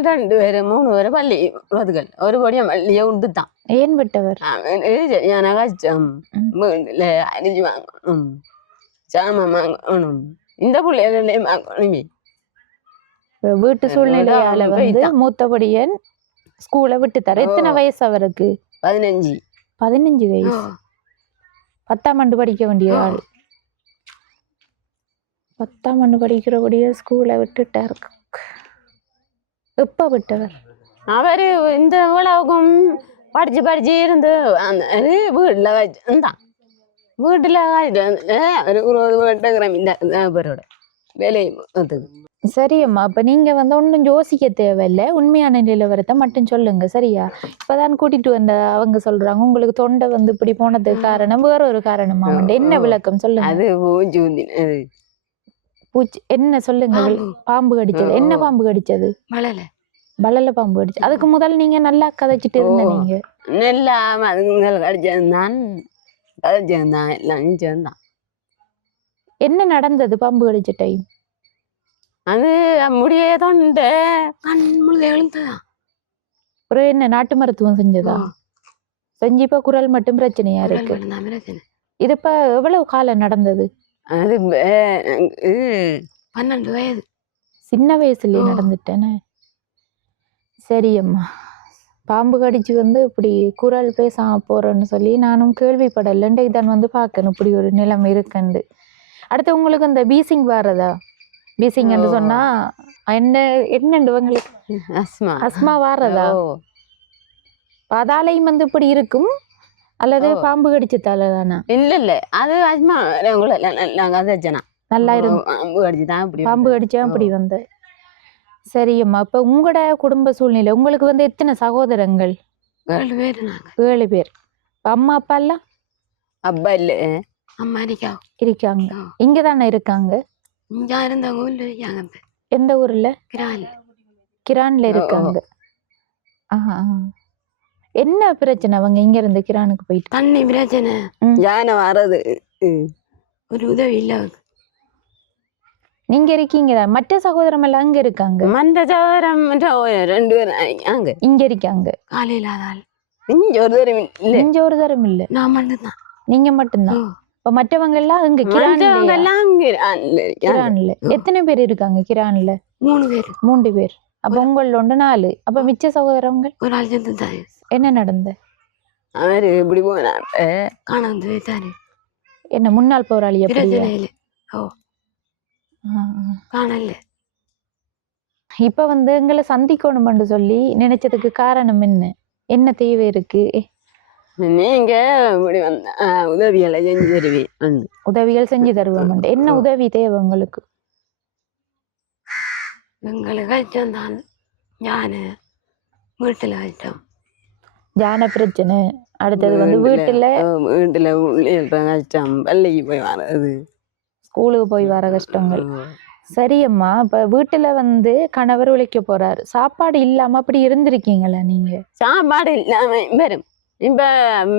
2 பேரு 3 பேரு பள்ளி அதுகள் ஒரு படியா பள்ளியை உண்டுதான். ஏன் விட்டவர்? கஷ்டம். வீட்டுல அரிசி வாங்கணும், சாமான் வாங்கணும், இந்த பிள்ளைகளே வாங்கணுமே. வீட்டு சூழ்நிலையால வந்து மூத்தபடியன் ஸ்கூலை விட்டு தர. எத்தனை வயசு அவருக்கு? 15. 15 வயசு. 10ஆம் ஆண்டு படிக்க வேண்டிய ஆள். 10ஆம் ஆண்டு படிக்கிறபடியே ஸ்கூலை விட்டுட்டாரு. எப்ப விட்டவர்? அவரு இந்த உலகம் படிச்சு இருந்து அந்த வீட்டுல வச்சுதான். வீட்டுல ஒரு வேலையை. சரி அம்மா, அப்ப நீங்க வந்து ஒன்றும் யோசிக்க தேவையில்லை. உண்மையான நிலவரத்தை மட்டும் சொல்லுங்க, சரியா? இப்பதான் கூட்டிட்டு வந்த அவங்க சொல்றாங்க உங்களுக்கு தொண்டை வந்து இப்படி போனதுக்கு காரணம் வேற ஒரு காரணமா? என்ன விளக்கம் சொல்லுங்க. அது பூச்சி என்ன சொல்லுங்க. பாம்பு கடிச்சது. என்ன பாம்பு கடிச்சது? பலல பாம்பு கடிச்சு. அதுக்கு முதல் நீங்க நல்லா கதைச்சிட்டு இருந்த. நீங்க நல்லா கடிச்சிருந்தான் எல்லாம் சேர்ந்தான். என்ன நடந்தது பாம்பு கடிச்ச டைம்? அது முடியே தொண்டை கண் முழுக எழுந்ததான். ஒரு என்ன நாட்டு மருத்துவம் செஞ்சதா? செஞ்சு இப்ப குரல் மட்டும் பிரச்சனையா இருக்கு. இது இப்ப எவ்வளவு காலம் நடந்தது? அது 12 வயது. சின்ன வயசுலயே நடந்துட்டேன்னு. சரி அம்மா, பாம்பு கடிச்சு வந்து இப்படி குரல் பேசாம போறேன்னு சொல்லி நானும் கேள்விப்படலை. இதான் வந்து பார்க்கணும் இப்படி ஒரு நிலைமை இருக்குண்டு. அடுத்து உங்களுக்கு இந்த பீசிங் வர்றதா? பீசிங் என்று சொன்னா என்னண்டு உங்களுக்கு அஸ்மா வர்றதா? அதாலையும் வந்து இப்படி இருக்கும் அல்லது பாம்பு கடிச்சதால தானா? இல்ல அது அஸ்மா நல்லா இருக்கும். பாம்பு கடிச்சா அப்படி வந்து. சரி அம்மா, இப்ப உங்களோட குடும்ப சூழ்நிலை உங்களுக்கு வந்து எத்தனை சகோதரங்கள்? 7 பேர். 7 பேர். அம்மா அப்பா எல்லாம் அப்பா இல்ல அம்மா இருக்கா இருக்காங்க. இங்க தானே இருக்காங்க. இங்க இருந்தவங்க ஊர்ல இருக்காங்க. எந்த ஊர்ல? கிரான். கிரான்ல இருக்காங்க. என்ன பிரச்சனை அவங்க இங்க இருந்து கிரானுக்கு போயிட்டு? தண்ணி பிரச்சனை. யானை வர்றது ஒரு உதவி இல்ல. நீங்க இருக்கீங்களா? மற்ற சகோதரம் எல்லாம் அங்க இருக்காங்க. மற்ற சகோதரம் 2 பேரும் அங்க இங்க இருக்காங்க. காலையில ஆதால் இங்க ஒரு தரம் இல்ல. இங்க ஒரு தரம் இல்ல. நான் மட்டும்தான். நீங்க மட்டும்தான். இப்ப மற்றவங்க எல்லாம் இங்க கிரான்ல. எத்தனை பேர் இருக்காங்க கிரான்ல? 3 பேர். 3 பேர். அப்ப உங்களோட 4. அப்ப மிச்ச சகோதரங்கள் ஒரு ஆள் செத்துட்டாரு. என்ன நடந்த? அவரு இப்படி போனா காணாந்து போயிட்டாரு. என்ன முன்னாள் போராளி? காணல. இப்ப எங்களை சந்திக்கணும்னு சொல்லி நினைச்சதுக்கு காரணம் என்ன தேவை இருக்கு? நீங்க இப்படி வந்த உதவிகளை செஞ்சு தருவேன். உதவிகள் செஞ்சு தருவோம். என்ன உதவி தேவை உங்களுக்கு? எங்களுக்கு கஷ்டம் தான். யானை வீட்டுல கஷ்டம். யானை பிரச்சனை. அடுத்தது வீட்டுல கஷ்டம். பள்ளிக்கு போய் வர்றது, ஸ்கூலுக்கு போய் வர கஷ்டங்கள். சரியம்மா, இப்ப வீட்டுல கணவர் உழைக்க போறாரு. சாப்பாடு இல்லாம அப்படி இருந்திருக்கீங்களா நீங்க? சாப்பாடு இல்லாம வரும். இப்ப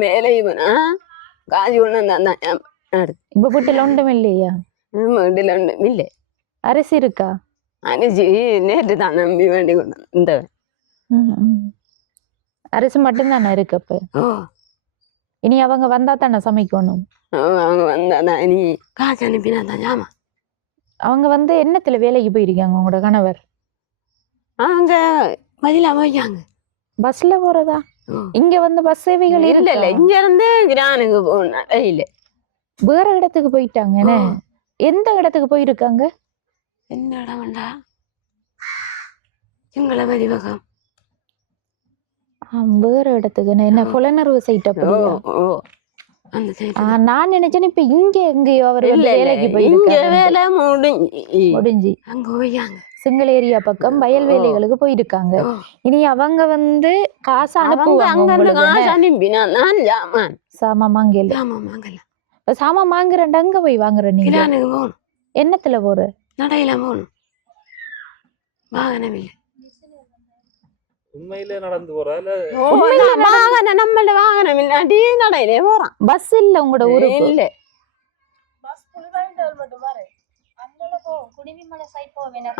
வேலைக்கு போனா காசு ஒண்ணு தான். இப்ப வீட்டுல ஒன்றும் இல்லையா? வீட்டுல ஒன்றும் இல்லை. அரிசி இருக்கா? அரிசி நேற்று தான் நம்பி வேண்டி கொண்டு இந்த அரிசி மட்டும்தானே இருக்கு. அப்ப இனி அவங்க வந்தா தானே சமைக்கணும். அவங்க வந்தாதான் இனி காசு அனுப்பினா தான். ஆமா, அவங்க என்னத்துல வேலைக்கு போயிருக்காங்க உங்களோட கணவர்? அவங்க பதிலா போய்க்காங்க. பஸ்ல போறதா? இங்க பஸ் சேவைகள் இல்ல. இங்க இருந்து கிரானுக்கு போனா இல்ல, வேற இடத்துக்கு போயிட்டாங்க. எந்த இடத்துக்கு போயிருக்காங்க? என்ன இடம்டா? சிங்கள பரிவகம். வேற இடத்துக்கு என்ன புலனர்வு சைட்? நான் நினைச்சேன் இப்ப இங்க எங்கேயோ அவர் வேலைக்கு போயிருக்காங்க. முடிஞ்சு அங்க போய்க்காங்க. சிங்கள ஏரியா பக்கம் வயல்வேலைகளுக்கு போயிருக்காங்க. இனி அவங்க காசு அனுப்புவாங்க. சாமான் வாங்குறேன். அங்க போய் வாங்குற நீங்க என்னத்துல போற? நடையில போகணும். வாகனம் இல்லை. உண்மையிலே நடந்து போறா? நம்மள வாகனம் இல்லாட்டி நடையிலே போறான். பஸ் இல்ல உங்களோட ஊருக்கு? இல்ல.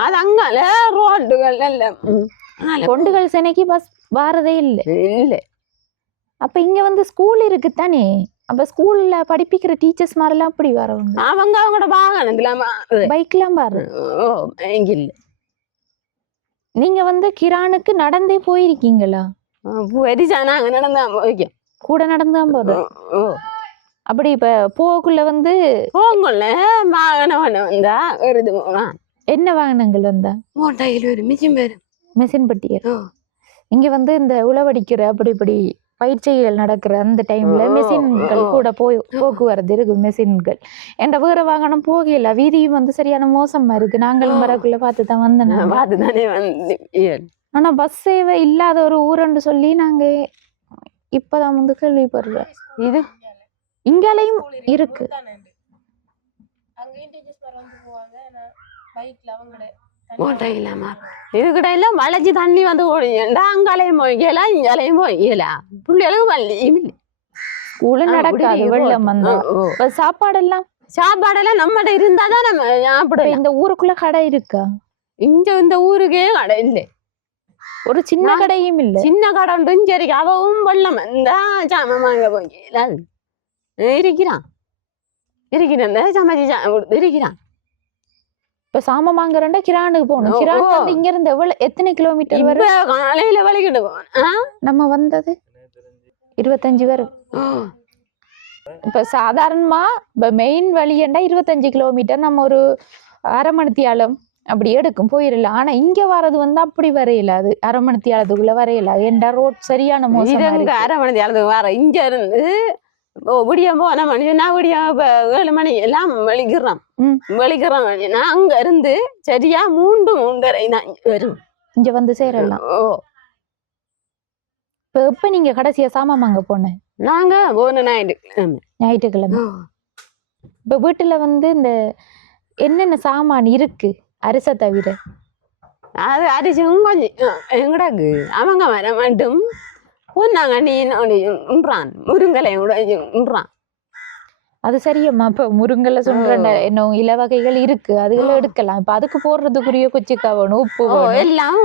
அது அங்கால ரோட்டுகள் கொண்டுகள் சென்னைக்கு பஸ் வாரதே இல்ல. அப்ப இங்க ஸ்கூல் இருக்குத்தானே. அப்ப ஸ்கூல்ல படிப்பிக்கிற டீச்சர்ஸ் மாதிரிலாம் அப்படி வர அவங்க அவங்களோட வாகனத்துல பைக்லாம் பாரு. இல்ல. நீங்க கிரானுக்கு நடந்தே போயிருக்கீங்களா? நாங்க நடந்தா போய்க்கோம். கூட நடந்துதான் போறோம். அப்படி இப்ப போக்குள்ள போங்கல்ல வாகனம் வந்தா வருது போலாம். என்ன வாகனங்கள் வந்தா? மோட்டாயில் ஒரு மிஷின் பட்டியல். இங்க இந்த உழவடிக்கிற அப்படி இப்படி பயிற்சிகள் நடக்கிற அந்த டைம்ல மிஷின்கள் கூட போக்குவரத்து இருக்கு. மிஷின்கள் என்ற வேற வாகனம் போகல. வீதியும் சரியான மோசமா இருக்கு. நாங்களும் வரக்குள்ள பார்த்துதான் வந்தேன். ஆனா பஸ் சேவை இல்லாத ஒரு ஊருன்னு சொல்லி நாங்க இப்பதான் கேள்விப்படுறோம். இது இங்காலையும் இருக்கு. இதுக்கிட்ட வளைச்சு தண்ணி ஓடிஞ்சா அங்காலையும் போய்க்கல, இங்காலையும் போய்க்கல. பிள்ளைகளுக்கு பள்ளியும் இல்லை, ஸ்கூலும் நடக்காது. வெள்ளம் வந்தா சாப்பாடெல்லாம் நம்மகிட்ட இருந்தாதான் நம்ம சாப்பிடுவோம். இந்த ஊருக்குள்ள கடை இருக்கா? இந்த ஊருக்கே கடை இல்லை. ஒரு சின்ன கடையும் இல்ல. சின்ன கடை உண்டு. சரி, அவவும் வெள்ளம் வந்தா சாமான் வாங்க போய்க்கல. இருக்கிறான் சமைச்சு இருக்கிறான். இப்ப சாம வாங்குறா கிரானுக்கு போகணும். கிரான் இங்க இருந்து எத்தனை கிலோமீட்டர் வரும்? காலையில வலிக்கிட்டு போகணும். நம்ம வந்தது 25 வரும். இப்ப சாதாரணமா இப்ப மெயின் வழியண்டா 25 கிலோமீட்டர் நம்ம ஒரு அரை மணித்தியாலம் அப்படி எடுக்கும் போயிடலாம். ஆனா இங்க வர்றது அப்படி வரையலாது. அரை மணித்தியாலத்துக்குள்ள வரையலாது. ஏண்டா ரோட் சரியான மோசம். அரை மணித்தியாலத்துக்கு வர இங்க இருந்து விடியம் போன மணினா விடியம் 7 மணி எல்லாம் வெளிக்கிறோம். மணினா அங்க இருந்து சரியா 3-3:30 தான் வரும். இங்க சேரலாம். இப்ப எப்ப நீங்க கடைசியா சாமான் வாங்க போனேன்? நாங்க போன ஞாயிற்றுக்கிழமை. ஞாயிற்றுக்கிழமை. இப்ப வீட்டுல வந்து இந்த என்னென்ன சாமான் இருக்கு அரிசை தவிர? அது அரிசியும் கொஞ்சம் எங்கடாக்கு அவங்க வர மட்டும் பொன்னாங்க நீன்றான் முருங்கலை உண்றான். அது சரியம்மா. இப்ப முருங்கலை சொல்ற என்ன இல வகைகள் இருக்கு, அதுகளை எடுக்கலாம். இப்ப அதுக்கு போடுறதுக்குரிய குச்சிக்காய் வேணும், உப்பு வேணும். எல்லாம்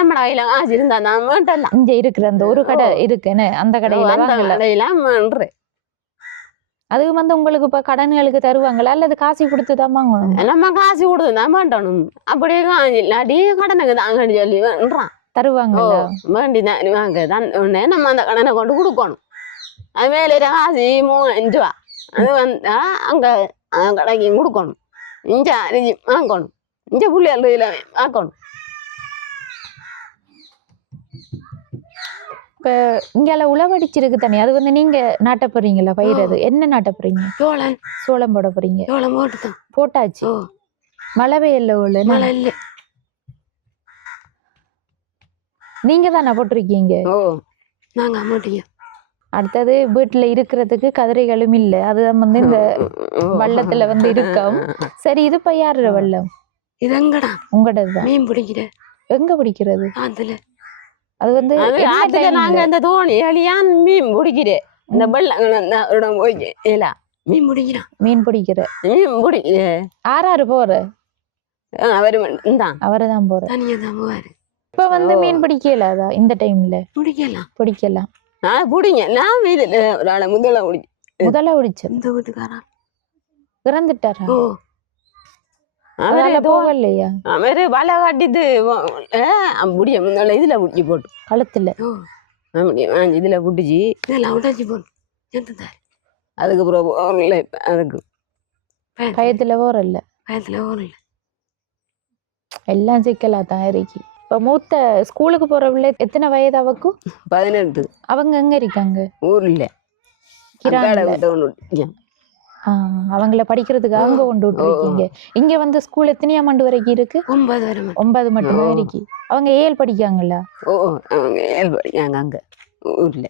நம்ம கையில காசு இருந்தா தான் வேண்டலாம். இங்க இருக்கிற அந்த ஒரு கடை இருக்குன்னு அந்த கடையில வாங்கலாம். அதுக்கு வந்து உங்களுக்கு இப்ப கடன்களுக்கு தருவாங்களா அல்லது காசு கொடுத்து தான் வாங்கணும்? நம்ம காசு கொடுத்து தான் வேண்டணும். அப்படியே இல்லாட்டி கடனுக்கு தாங்க சொல்லி வேண்டான் தருவாங்களா? வேண்டிதான் வாங்க தான் நம்ம அந்த கடனை கொண்டு கொடுக்கணும். அது மேலே காசு 3-5 ரூபா அது வந்தா அங்க கடைக்கு கொடுக்கணும். இஞ்ச அரிசி வாங்கணும், இஞ்ச புள்ளியில வாங்கணும். இப்ப இங்கால உழவடிச்சிருக்கு தண்ணி, அது வந்து நீங்க நாட்ட போறீங்களா? பயிரது என்ன நாட்ட போறீங்க? சோளம் போட போறீங்க. சோளம் போட்டுதான் போட்டாச்சு. மழை பெய்யல உள்ள மழை இல்ல. நீங்க தானே போட்டிருக்கீங்க? நாங்க அம்மாட்டிங்க. அடுத்தது வீட்டுல இருக்கிறதுக்கு கதிரைகளும் இல்ல, அதுதான் வந்து இந்த வள்ளத்துல வந்து இருக்கும். சரி, இது இப்ப யாருற வெள்ளம்? இது எங்கடா? உங்கடதுதான். மீன் பிடிக்கிற எங்க பிடிக்கிறது? அது வந்து நாங்க இந்த தோணி எலியான் மீன் பிடிக்கிறேன். இந்த வெள்ளம் போய் மீன் பிடிக்கிறான். மீன் பிடிக்கிற மீன் பிடிக்கிறேன். ஆறாறு போற அவருதான் போற. தனியா தான் போவாரு. இப்ப வந்து மீன் பிடிக்கலாதா இந்த டைம்ல? பிடிக்கலாம். பிடிங்க. நான் ஒரு ஆளை முதல்ல பிடிச்ச இந்த வீட்டுக்காரா இறந்துட்டாரா? போகலையா? அவரு வலை காட்டிட்டு முடிய முன்னால இதுல பிடிச்சி போட்டு கழுத்துல இதுல பிடிச்சி இதெல்லாம் உடச்சி போட்டு அதுக்கப்புறம் அதுக்கு பயத்துல போறல எல்லாம் சிக்கலா தான் இருக்கு. இப்ப மூத்த ஸ்கூலுக்கு போற பிள்ளை எத்தனை வயது அவக்கும்? 18. அவங்க எங்க இருக்காங்க? ஊர்ல அவங்கள படிக்கிறதுக்கு அங்க கொண்டு விட்டுருக்கீங்க. இங்க வந்து ஸ்கூல் எத்தனையாம் ஆண்டு வரைக்கும் இருக்கு? 9 மட்டும்தான் இருக்கு. அவங்க 7 படிக்காங்களா? அவங்க 7 படிக்காங்க அங்க ஊர்ல.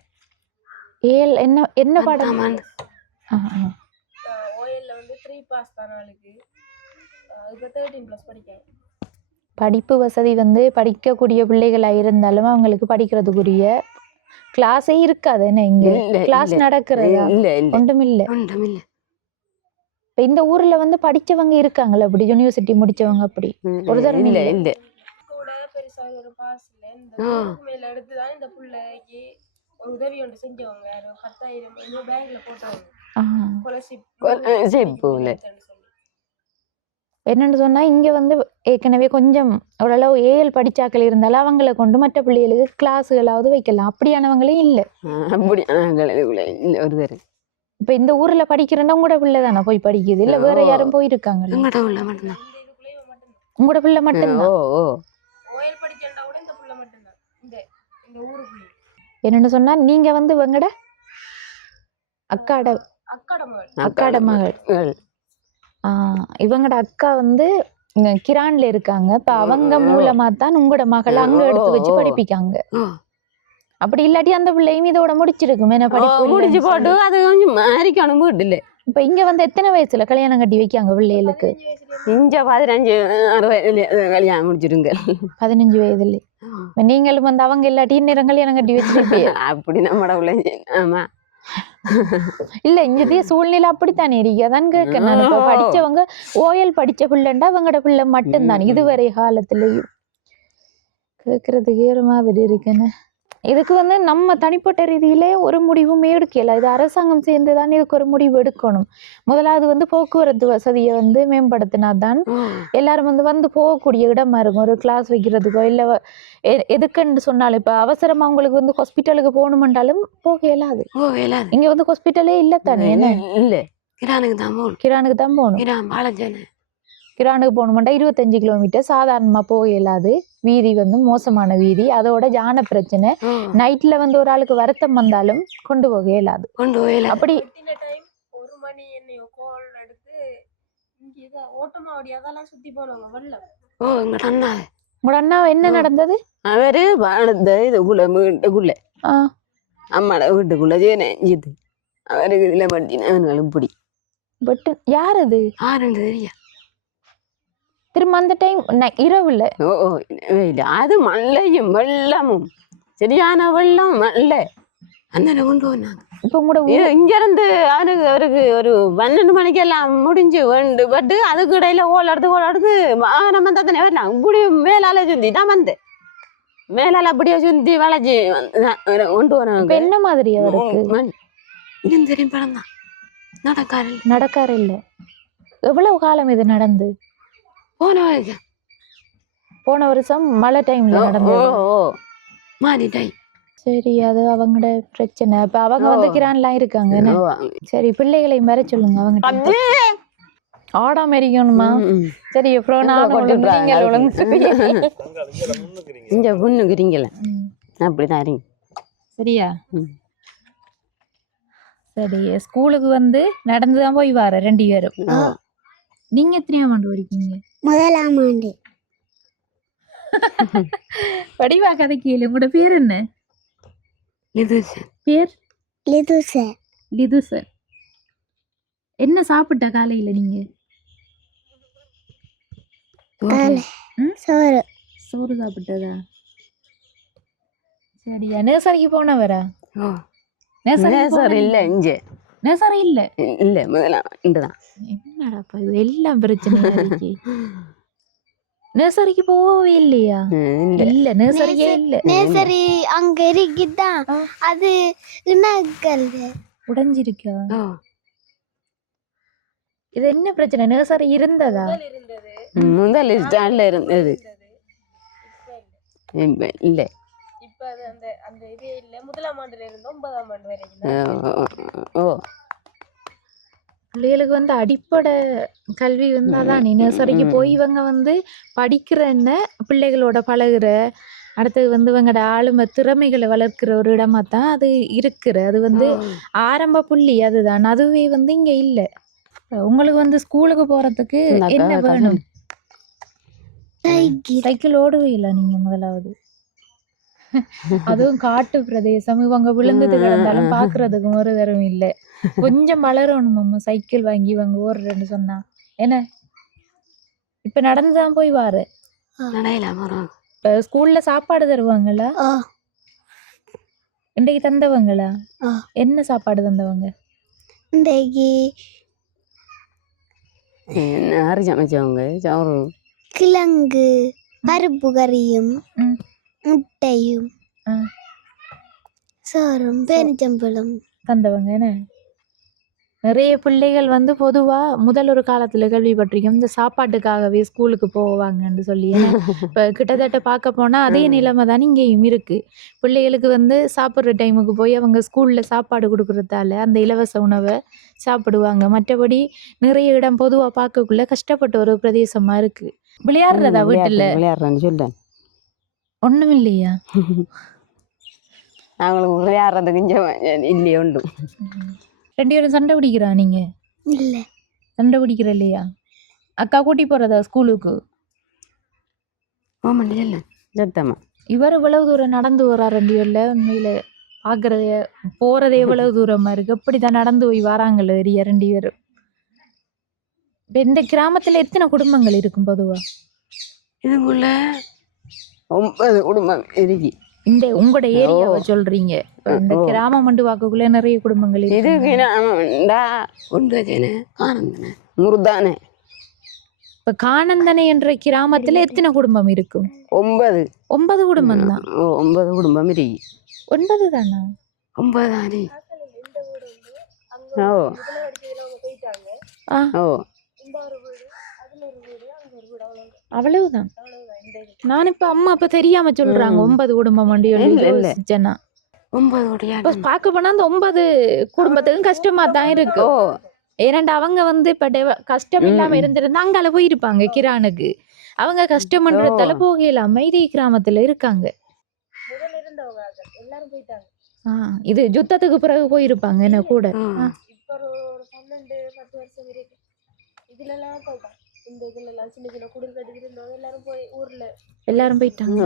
7 என்ன பாடம்? ஓஎல்ல வந்து 3 பாஸ் தான் நாளுக்கு. இப்போ 13+ படிக்காங்க. படிப்பு வசதி வந்து படிக்கக்கூடிய பிள்ளைகளா இருந்தாலும் அவங்களுக்கு படிக்கிறதுக்குரிய கிளாஸே இருக்காது. என்ன இங்க கிளாஸ் நடக்கிறதா? ஒன்றுமில்லை. இப்ப இந்த ஊர்ல வந்து படிச்சவங்க இருக்காங்களா அப்படி யூனிவர்சிட்டி முடிச்சவங்க? அப்படி ஒரு தரம் இல்ல கூட பெருசா ஒரு பாஸ் இல்ல. இந்த மேல எடுத்து தான் இந்த பிள்ளைக்கு ஒரு உதவி ஒன்று செஞ்சவங்க. 10,000 பேங்க்ல போட்டாங்க. என்னன்னு சொன்னா இங்க வந்து ஏற்கனவே கொஞ்சம் ஓரளவு 7 படிச்சாக்கள் இருந்தாலும் அவங்களை கொண்டு மற்ற பிள்ளைகளுக்கு கிளாஸுகளாவது வைக்கலாம். அப்படியானவங்களே இல்லை. இப்ப இந்த ஊர்ல படிக்கிறேன்னா உங்களோட பிள்ளை தானே போய் படிக்குது, இல்ல வேற யாரும் போயிருக்காங்க? உங்களோட பிள்ளை மட்டும்தான். என்னன்னு சொன்னா நீங்க வந்து உங்களோட அக்காட மகள். இவங்கட அக்கா வந்து கிரான்ல இருக்காங்க. இப்ப அவங்க மூலமா தான் உங்களோட மகளை அங்க எடுத்து வச்சு படிப்பிக்காங்க. அப்படி இல்லாட்டி அந்த பிள்ளையும் இதோட முடிச்சிருக்கும். என்ன படிப்பு முடிச்சு போட்டு அது கொஞ்சம் மாறிக்கணும் வீட்டுல. இப்ப இங்க வந்து எத்தனை வயசுல கல்யாணம் கட்டி வைக்காங்க பிள்ளைகளுக்கு? இங்க 15-16 வயதுல கல்யாணம் முடிச்சிருங்க. 15 வயதுல நீங்களும் வந்து அவங்க இல்லாட்டி நேரம் கல்யாணம் கட்டி வச்சிருப்பீங்க. அப்படி நம்மட பிள்ளை. ஆமா இல்ல இங்கதே சூழ்நிலை அப்படித்தானே இருக்கு. அதான் கேட்க நான். இப்ப படிச்சவங்க ஓயல் படிச்ச பிள்ளைண்டா அவங்களோட பிள்ளை மட்டும்தான் இதுவரை காலத்துலயும். கேட்கறதுக்கு ஒரு மாதிரி இருக்குன்னு. இதுக்கு வந்து நம்ம தனிப்பட்ட ரீதியிலே ஒரு முடிவும் எடுக்கல. இது அரசாங்கம் சேர்ந்துதான் இதுக்கு ஒரு முடிவு எடுக்கணும். முதலாவது வந்து போக்குவரத்து வசதியை வந்து மேம்படுத்தினாதான் எல்லாரும் வந்து போகக்கூடிய இடமா இருக்கும். ஒரு கிளாஸ் வைக்கிறதுக்கோ இல்ல எதுக்குன்னு சொன்னாலும் இப்ப அவசரமா அவங்களுக்கு வந்து ஹாஸ்பிட்டலுக்கு போகணுமென்றாலும் போக இயலாது. இங்க வந்து ஹாஸ்பிட்டலே இல்ல தானே. என்ன இல்ல, கிரானுக்கு தான் போகணும். கிரானுக்கு போகணுமெண்டா 25 கிலோமீட்டர் சாதாரணமா போக இயலாது. வீதி வந்து மோசமான வீதி. அதோட ஜான பிரச்சனை. நைட்ல வந்து ஒரு ஆளுக்கு வருத்தம் வந்தாலும் கொண்டு போக இயலாது. அப்படி ஒரு மணி என்னையோ கோல் எடுத்து இங்க ஓட்டமாவடி அதெல்லாம் சுத்தி போனவங்க வெள்ளம். உங்களோட அண்ணா என்ன நடந்தது? அவரு இதுக்குள்ள வீட்டுக்குள்ள அம்மாட வீட்டுக்குள்ள ஜேனஞ்சிது அவருக்கு இதுல பட்டினவன்கள் இப்படி பட் யார் அது ஆரண்டு தெரியா. திரும்ப அந்த டைம் இரவுல ஓ ஓ, இல்ல, அது மழையும் வெள்ளமும் சரியான வெள்ளம் மழை அந்த கொண்டு வந்தாங்க. இப்ப உங்களோட இங்க இருந்து அவருக்கு ஒரு 12 மணிக்கெல்லாம் முடிஞ்சு வேண்டு பட்டு அதுக்கு இடையில ஓலடுத்து நம்ம தத்தனை வரலாம் இப்படி மேலால சுந்தி தான் வந்தேன். மேலால அப்படியே சுந்தி வளைச்சி கொண்டு இப்ப வராங்க. என்ன மாதிரி அவருக்கு இன்னும் தெரியும் படம் தான் நடக்காரு நடக்காரு இல்ல. எவ்வளவு காலம் இது நடந்து? போன வருஷம் மழை டைம்ல நடந்து. மாறிட்டாய். சரி, அது அவங்களோட பிரச்சனை. இப்ப அவங்க வந்து கிரான்லாம் இருக்காங்க என்ன? சரி, பிள்ளைகளையும் வர சொல்லுங்க. அவங்க ஆடாம இருக்கணுமா? சரி, அப்புறம் நான் இங்க பொண்ணுக்குறீங்கள அப்படிதான் இருங்க. சரியா? சரி, ஸ்கூலுக்கு வந்து நடந்துதான் போய் வர 2 பேரும். நீங்க எத்தனையாம் ஆண்டு படிக்கீங்க? 1ஆம் ஆண்டு. வடிவா கதை கேளு. உங்களோட பேர் என்ன? பேர் லிது சார். என்ன சாப்பிட்ட காலையில நீங்க? சோறு சாப்பிட்டதா? சரியா? நர்சரிக்கு போனவரா? நர்சரி இல்ல இங்க. நர்சரி இல்ல இல்ல முதலாம் இங்கதான். என்னடாப்பா இது எல்லாம் பிரச்சனையா இருக்கு. நர்சரிக்கு போகவே இல்லையா? இல்ல, நர்சரியே இல்ல. நேசரி அங்க இருக்குதான், அது இனக்கல் உடைஞ்சிருக்கா? இது என்ன பிரச்சனை? நர்சரி இருந்ததா? முதல் ஸ்டாண்ட்ல இருந்தது. இல்ல இப்ப அது அந்த இதே இல்ல. 1ஆம் ஆண்டுல இருந்து 9ஆம் ஆண்டு வரைக்கும். ஓ, பிள்ளைகளுக்கு வந்து அடிப்படை கல்வி வந்து அதான். நர்சரிக்கு போய் இவங்க வந்து படிக்கிறன்னு பிள்ளைகளோட பழகுற, அடுத்தது வந்து இவங்களோட ஆளுமை திறமைகளை வளர்க்கிற ஒரு இடமா தான் அது இருக்கிற. அது வந்து ஆரம்ப புள்ளி அதுதான். அதுவே வந்து இங்க இல்ல. உங்களுக்கு வந்து ஸ்கூலுக்கு போறதுக்கு என்ன வேணும்? சைக்கிள் ஓடுவே இல்லை நீங்க முதலாவது. அதுவும் காட்டு பிரதேசம். இவங்க விழுந்துட்டு கிடந்தாலும் பாக்குறதுக்கும் ஒரு தரம் இல்லை. கொஞ்சம் வளரணும் அம்மா சைக்கிள் வாங்கி இவங்க ஓடுறேன்னு சொன்னா என்ன? இப்ப நடந்துதான் போய் வாரு. இப்ப ஸ்கூல்ல சாப்பாடு தருவாங்களா? இன்றைக்கு தந்தவங்களா? என்ன சாப்பாடு தந்தவங்க? யாரு சமைச்சவங்க? சோறு, கிழங்கு, பருப்பு கறியும் முட்டையும் சோறும் பேரிச்சம்பழம் தந்தவங்க. என்ன நிறைய பிள்ளைகள் வந்து பொதுவா முதல் ஒரு காலத்துல கேள்விப்பட்டிருக்கோம், இந்த சாப்பாட்டுக்காகவே ஸ்கூலுக்கு போவாங்கன்னு சொல்லி. இப்ப கிட்டத்தட்ட பார்க்க போனா அதே நிலைமை தான் இங்கேயும் இருக்கு. பிள்ளைகளுக்கு வந்து சாப்பிட்ற டைமுக்கு போய் அவங்க ஸ்கூல்ல சாப்பாடு கொடுக்கறதால அந்த இலவச உணவை சாப்பிடுவாங்க. மற்றபடி நிறைய இடம் பொதுவா பார்க்கக்குள்ள கஷ்டப்பட்ட ஒரு பிரதேசமா இருக்கு. விளையாடுறதா வீட்டுல? விளையாடுறேன்னு சொல்றேன். ஒண்ணும் இல்லையா? அவங்களுக்கு விளையாடுறதுக்கு இல்லையே உண்டு. 2 பேரும் சண்டை பிடிக்கிறா? நீங்க இல்ல சண்டை பிடிக்கிற இல்லையா? அக்கா கூட்டி போறதா ஸ்கூலுக்கு? இல்ல சத்தமா. இவர் இவ்வளவு தூரம் நடந்து வரா 2 பேர்ல? உண்மையில பாக்குறதே போறதே எவ்வளவு தூரமா இருக்கு. எப்படிதான் நடந்து போய் வராங்கல்ல 2 பேரும். இந்த கிராமத்துல எத்தனை குடும்பங்கள் இருக்கும் பொதுவா? இதுக்குள்ள 9 குடும்பம் இருக்கு. இந்த உங்களோட ஏரியாவை சொல்றீங்க? இந்த கிராமம் மண்டு வாக்குக்குள்ள நிறைய குடும்பங்கள் இருக்கு. முருதானே. இப்ப காணந்தனை என்ற கிராமத்துல எத்தனை குடும்பம் இருக்கும்? 9 குடும்பம் தான். 9 குடும்பம் இருக்கு. 9 தானா? 9 தானே. அவ்வளவுதான். நான் இப்ப அம்மா அப்ப தெரியாம சொல்றாங்க 9 குடும்பம் யோசிச்சேன்னா. 9 பார்க்க போனா அந்த 9 குடும்பத்துக்கும் கஷ்டமா தான் இருக்கு. ஏன்னா அவங்க வந்து இப்ப கஷ்டம் இல்லாம இருந்திருந்தா அங்கால போயிருப்பாங்க கிரானுக்கு. அவங்க கஷ்டம்ன்றதால போகலாம இதே கிராமத்துல இருக்காங்க. இது யுத்தத்துக்கு பிறகு போயிருப்பாங்க என்ன கூட. இதுல எல்லாம் இந்த இதுல எல்லாம் சின்ன சின்ன குடில் கட்டிக்கிட்டு இருந்தவங்க எல்லாரும் போய் ஊர்ல எல்லாரும் போயிட்டாங்க.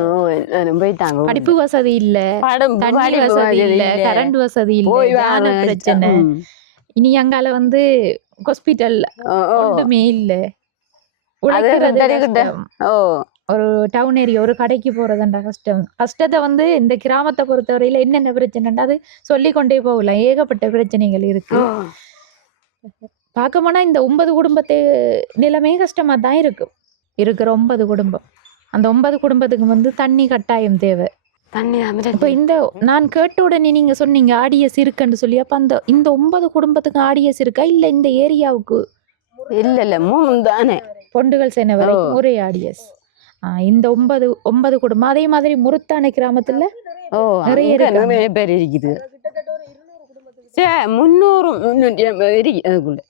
எல்லாரும் போயிட்டாங்க. படிப்பு வசதி இல்ல, தண்ணி வசதி இல்ல, கரண்ட் வசதி இல்ல, யான பிரச்சனை. இனி அங்கால வந்து ஹாஸ்பிட்டல் ஒன்றுமே இல்ல. உழைக்கிறது கஷ்டம். ஒரு டவுன் ஏரியா ஒரு கடைக்கு போறதுண்டா கஷ்டம். கஷ்டத்தை வந்து இந்த கிராமத்தை பொறுத்தவரையில என்னென்ன பிரச்சனைண்டா அது சொல்லிக்கொண்டே போகலாம். ஏகப்பட்ட பிரச்சனைகள் இருக்கு. பார்க்க போனா இந்த 9 குடும்பத்தை நிலைமை கஷ்டமா தான் இருக்கிற 9 குடும்பம். அந்த 9 குடும்பத்துக்கு வந்து தண்ணி கட்டாயம் தேவை. தண்ணி இப்போ இந்த நான் கேட்ட உடனே நீங்க சொன்னீங்க ஆடியஸ் இருக்குன்னு சொல்லி. அப்ப அந்த இந்த 9 குடும்பத்துக்கு ஆடியஸ் இருக்கா இல்ல இந்த ஏரியாவுக்கு? இல்ல 3 தானே பொண்டுகள் சேனை வரைக்கும் ஒரே ஆடியஸ். இந்த 9 குடும்பம். அதே மாதிரி முருத்தானை கிராமத்துல நிறைய பேர் இருக்குது. 300 இருக்கு அதுக்குள்ள.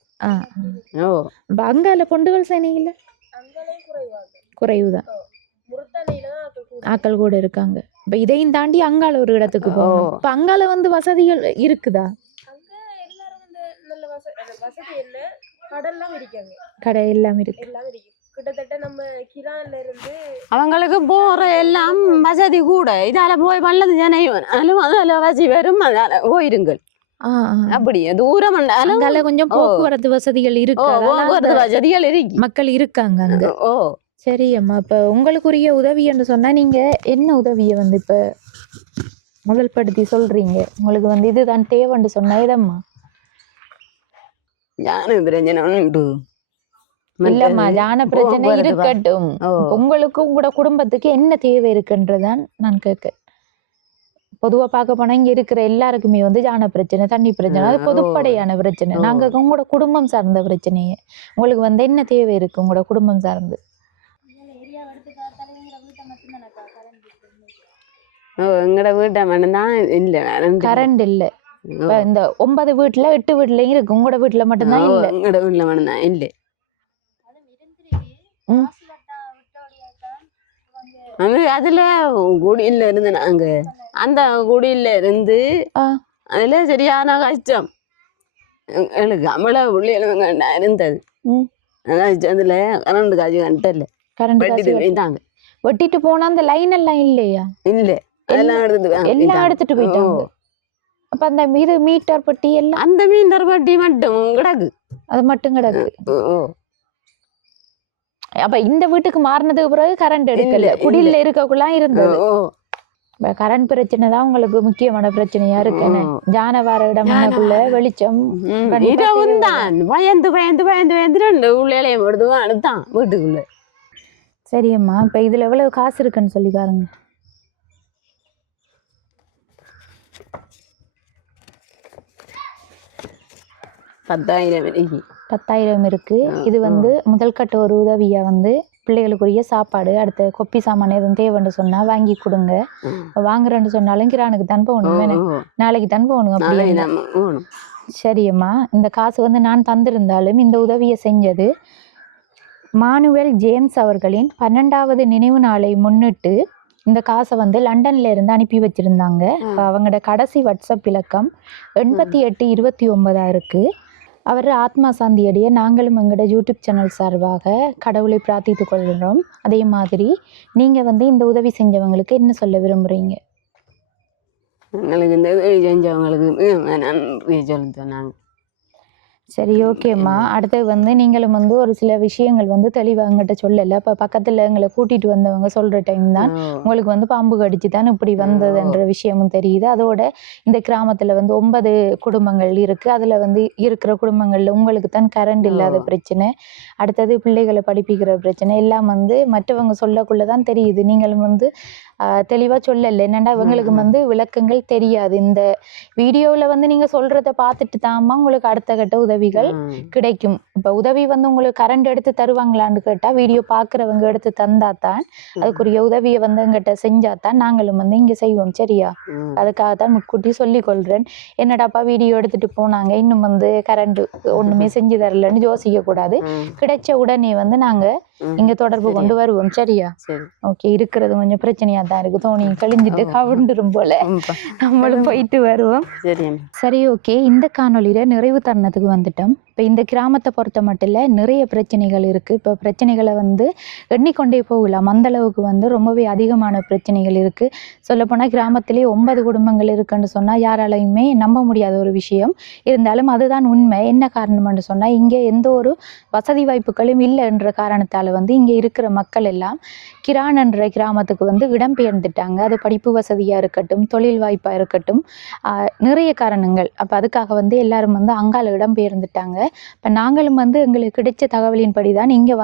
அங்கால பொண்டுகள் சேனை இல்ல, குறைவுதான், ஆக்கள் கூட இருக்காங்க. இப்ப இதையும் தாண்டி அங்கால ஒரு இடத்துக்கு போகணும். இப்ப அங்கால வந்து வசதிகள் இருக்குதா? கடை எல்லாம் இருக்கு. கிட்டத்தட்ட நம்ம கிரான்ல இருந்து அவங்களுக்கு போற எல்லாம் வசதி கூட. இதால போய் வல்லது ஜனையும் அதால வசதி வரும். அதால போயிருங்கள். அப்படி தூரம் அங்கால கொஞ்சம் போக்குவரத்து வசதிகள் இருக்கு. போக்குவரத்து வசதிகள் இருக்கு, மக்கள் இருக்காங்க அங்க. சரி அம்மா, இப்ப உங்களுக்குரிய உதவி என்று சொன்னா நீங்க என்ன உதவியை வந்து இப்ப முதல் படுத்தி சொல்றீங்க? உங்களுக்கு வந்து இதுதான் தேவைன்னு சொன்னா இதம்மா. யான பிரச்சனை உண்டு. இல்லம்மா, யான பிரச்சனை இருக்கட்டும். உங்களுக்கு உங்களோட குடும்பத்துக்கு என்ன தேவை இருக்குன்றதான் நான் கேட்க. பொதுவா பார்க்க போனா இங்க இருக்கிற எல்லாருக்குமே வந்து யான பிரச்சனை, தண்ணி பிரச்சனை, அது பொதுப்படையான பிரச்சனை. நாங்க உங்களோட குடும்பம் சார்ந்த பிரச்சனையே. உங்களுக்கு வந்து என்ன தேவை இருக்கு உங்களோட குடும்பம் சார்ந்து? எங்கட வீட்டை மட்டும்தான் இல்ல கரண்ட் இல்ல. இந்த 9 வீட்டுல 8 வீட்டுலயும் இருக்கு. உங்களோட வீட்டுல மட்டும்தான் இல்ல. எங்கட வீட்டுல மட்டும்தான் இல்ல. அதுல குடியில இருந்து நாங்க அந்த குடியில இருந்து அதுல சரியான கஷ்டம் எங்களுக்கு. அமல உள்ளியலுங்க இருந்தது. அதுல கரண்ட் காட்சி கண்டல. கரண்ட் போயிட்டாங்க. வெட்டிட்டு போனா அந்த லைன் எல்லாம் இல்லையா? இல்ல, எல்லாம் எடுத்துட்டு போயிட்டாங்க. அப்ப அந்த இது மீட்டர் பட்டி எல்லாம் அந்த மீட்டர் பட்டி மட்டும் கிடக்கு. அது மட்டும் கிடக்கு. அப்ப இந்த வீட்டுக்கு மாறினதுக்கு பிறகு கரண்ட் எடுக்கல. குடியில இருக்கக்குள்ள இருந்தது. கரண்ட் பிரச்சனை தான் உங்களுக்கு முக்கியமான பிரச்சனையா இருக்கு. ஜானவார இடம்க்குள்ள வெளிச்சம் இரவும் தான். பயந்து பயந்து பயந்து பயந்து 2 உள்ளேயும் எடுத்துதான் வீட்டுக்குள்ள. சரியம்மா, இப்ப இதுல எவ்வளவு காசு இருக்குன்னு சொல்லி பாருங்க. $10,000 10,000 இருக்கு. இது வந்து முதல் கட்ட ஒரு உதவியா வந்து பிள்ளைகளுக்குரிய சாப்பாடு, அடுத்த கொப்பி சாமான் எதுவும் தேவைன்னு சொன்னா வாங்கி கொடுங்க. வாங்குறேன்னு சொன்னாலும் கிரானுக்கு தான் போகணும், நாளைக்கு தான் போகணும். அப்படி சரியம்மா, இந்த காசு வந்து நான் தந்திருந்தாலும் இந்த உதவியை செஞ்சது மானுவேல் ஜேம்ஸ் அவர்களின் 12வது நினைவு நாளை முன்னிட்டு இந்த காசை வந்து லண்டன்ல இருந்து அனுப்பி வச்சிருந்தாங்க. அவங்களோட கடைசி வாட்ஸ்அப் இலக்கம் 8829 இருக்கு. அவர் ஆத்மா சாந்தி அடைய நாங்களும் எங்களோட யூடியூப் சேனல் சார்பாக கடவுளை பிரார்த்தித்து கொள்கிறோம். அதே மாதிரி நீங்க வந்து இந்த உதவி செஞ்சவங்களுக்கு என்ன சொல்ல விரும்புறீங்க? எங்களுக்கு இந்த உதவி செஞ்சவங்களுக்கு நன்றி சொல்லுங்க. சரி, ஓகேம்மா. அடுத்தது வந்து நீங்களும் வந்து ஒரு சில விஷயங்கள் வந்து தெளிவாக எங்கிட்ட சொல்லலை. இப்போ பக்கத்தில் எங்களை கூட்டிகிட்டு வந்தவங்க சொல்கிற டைம் தான் உங்களுக்கு வந்து பாம்பு கடிச்சு தான் இப்படி வந்ததுன்ற விஷயமும் தெரியுது. அதோட இந்த கிராமத்தில் வந்து 9 குடும்பங்கள் இருக்குது. அதில் வந்து இருக்கிற குடும்பங்களில் உங்களுக்கு தான் கரண்ட் இல்லாத பிரச்சனை, அடுத்தது பிள்ளைகளை படிப்பிக்கிற பிரச்சனை எல்லாம் வந்து மற்றவங்க சொல்லக்குள்ளே தான் தெரியுது. நீங்களும் வந்து தெளிவாக சொல்லலை. என்னென்னா இவங்களுக்கு வந்து விளக்கங்கள் தெரியாது. இந்த வீடியோவில் வந்து நீங்கள் சொல்கிறத பார்த்துட்டு தாம்மா உங்களுக்கு அடுத்த கட்ட உதவிகள் கிடைக்கும். இப்போ உதவி வந்து உங்களுக்கு கரண்ட் எடுத்து தருவாங்களான்னு கேட்டால் வீடியோ பார்க்குறவங்க எடுத்து தந்தாத்தான் அதுக்குரிய உதவியை வந்து எங்கிட்ட செஞ்சாதான் நாங்களும் வந்து இங்கே செய்வோம். சரியா? அதுக்காக தான் முன்கூட்டி சொல்லிக்கொள்கிறேன். என்னடாப்பா வீடியோ எடுத்துகிட்டு போனாங்க இன்னும் வந்து கரண்ட் ஒன்றுமே செஞ்சு தரலன்னு யோசிக்க கூடாது. கிடைச்ச உடனே வந்து நாங்கள் இங்கே தொடர்பு கொண்டு வருவோம். சரியா? ஓகே. இருக்கிறது கொஞ்சம் பிரச்சனையா தான் இருக்கு. தோணி கழிஞ்சிட்டு கவிண்டுரும் போல. நம்மளும் போயிட்டு வருவோம். சரி, ஓகே. இந்த காணொலியில நிறைவு தருணத்துக்கு வந்துட்டோம். இப்போ இந்த கிராமத்தை பொறுத்த மட்டும் இல்லை நிறைய பிரச்சனைகள் இருக்குது. இப்போ பிரச்சனைகளை வந்து எண்ணிக்கொண்டே போகலாம். அந்தளவுக்கு வந்து ரொம்பவே அதிகமான பிரச்சனைகள் இருக்குது. சொல்லப்போனால் கிராமத்திலே 9 குடும்பங்கள் இருக்குன்னு சொன்னால் யாராலையுமே நம்ப முடியாத ஒரு விஷயம். இருந்தாலும் அதுதான் உண்மை. என்ன காரணம்னு சொன்னால் இங்கே எந்த ஒரு வசதி வாய்ப்புகளும் இல்லைன்ற காரணத்தால் வந்து இங்கே இருக்கிற மக்கள் எல்லாம் கிரான் என்ற கிராமத்துக்கு வந்து இடம்பெயர்ந்துட்டாங்க. அது படிப்பு வசதியாக இருக்கட்டும், தொழில் வாய்ப்பாக இருக்கட்டும், நிறைய காரணங்கள். அப்போ அதுக்காக வந்து எல்லாரும் வந்து அங்கால இடம்பெயர்ந்துட்டாங்க. இப்போ நாங்களும் வந்து எங்களுக்கு கிடைச்ச தகவலின்படி தான் இங்கே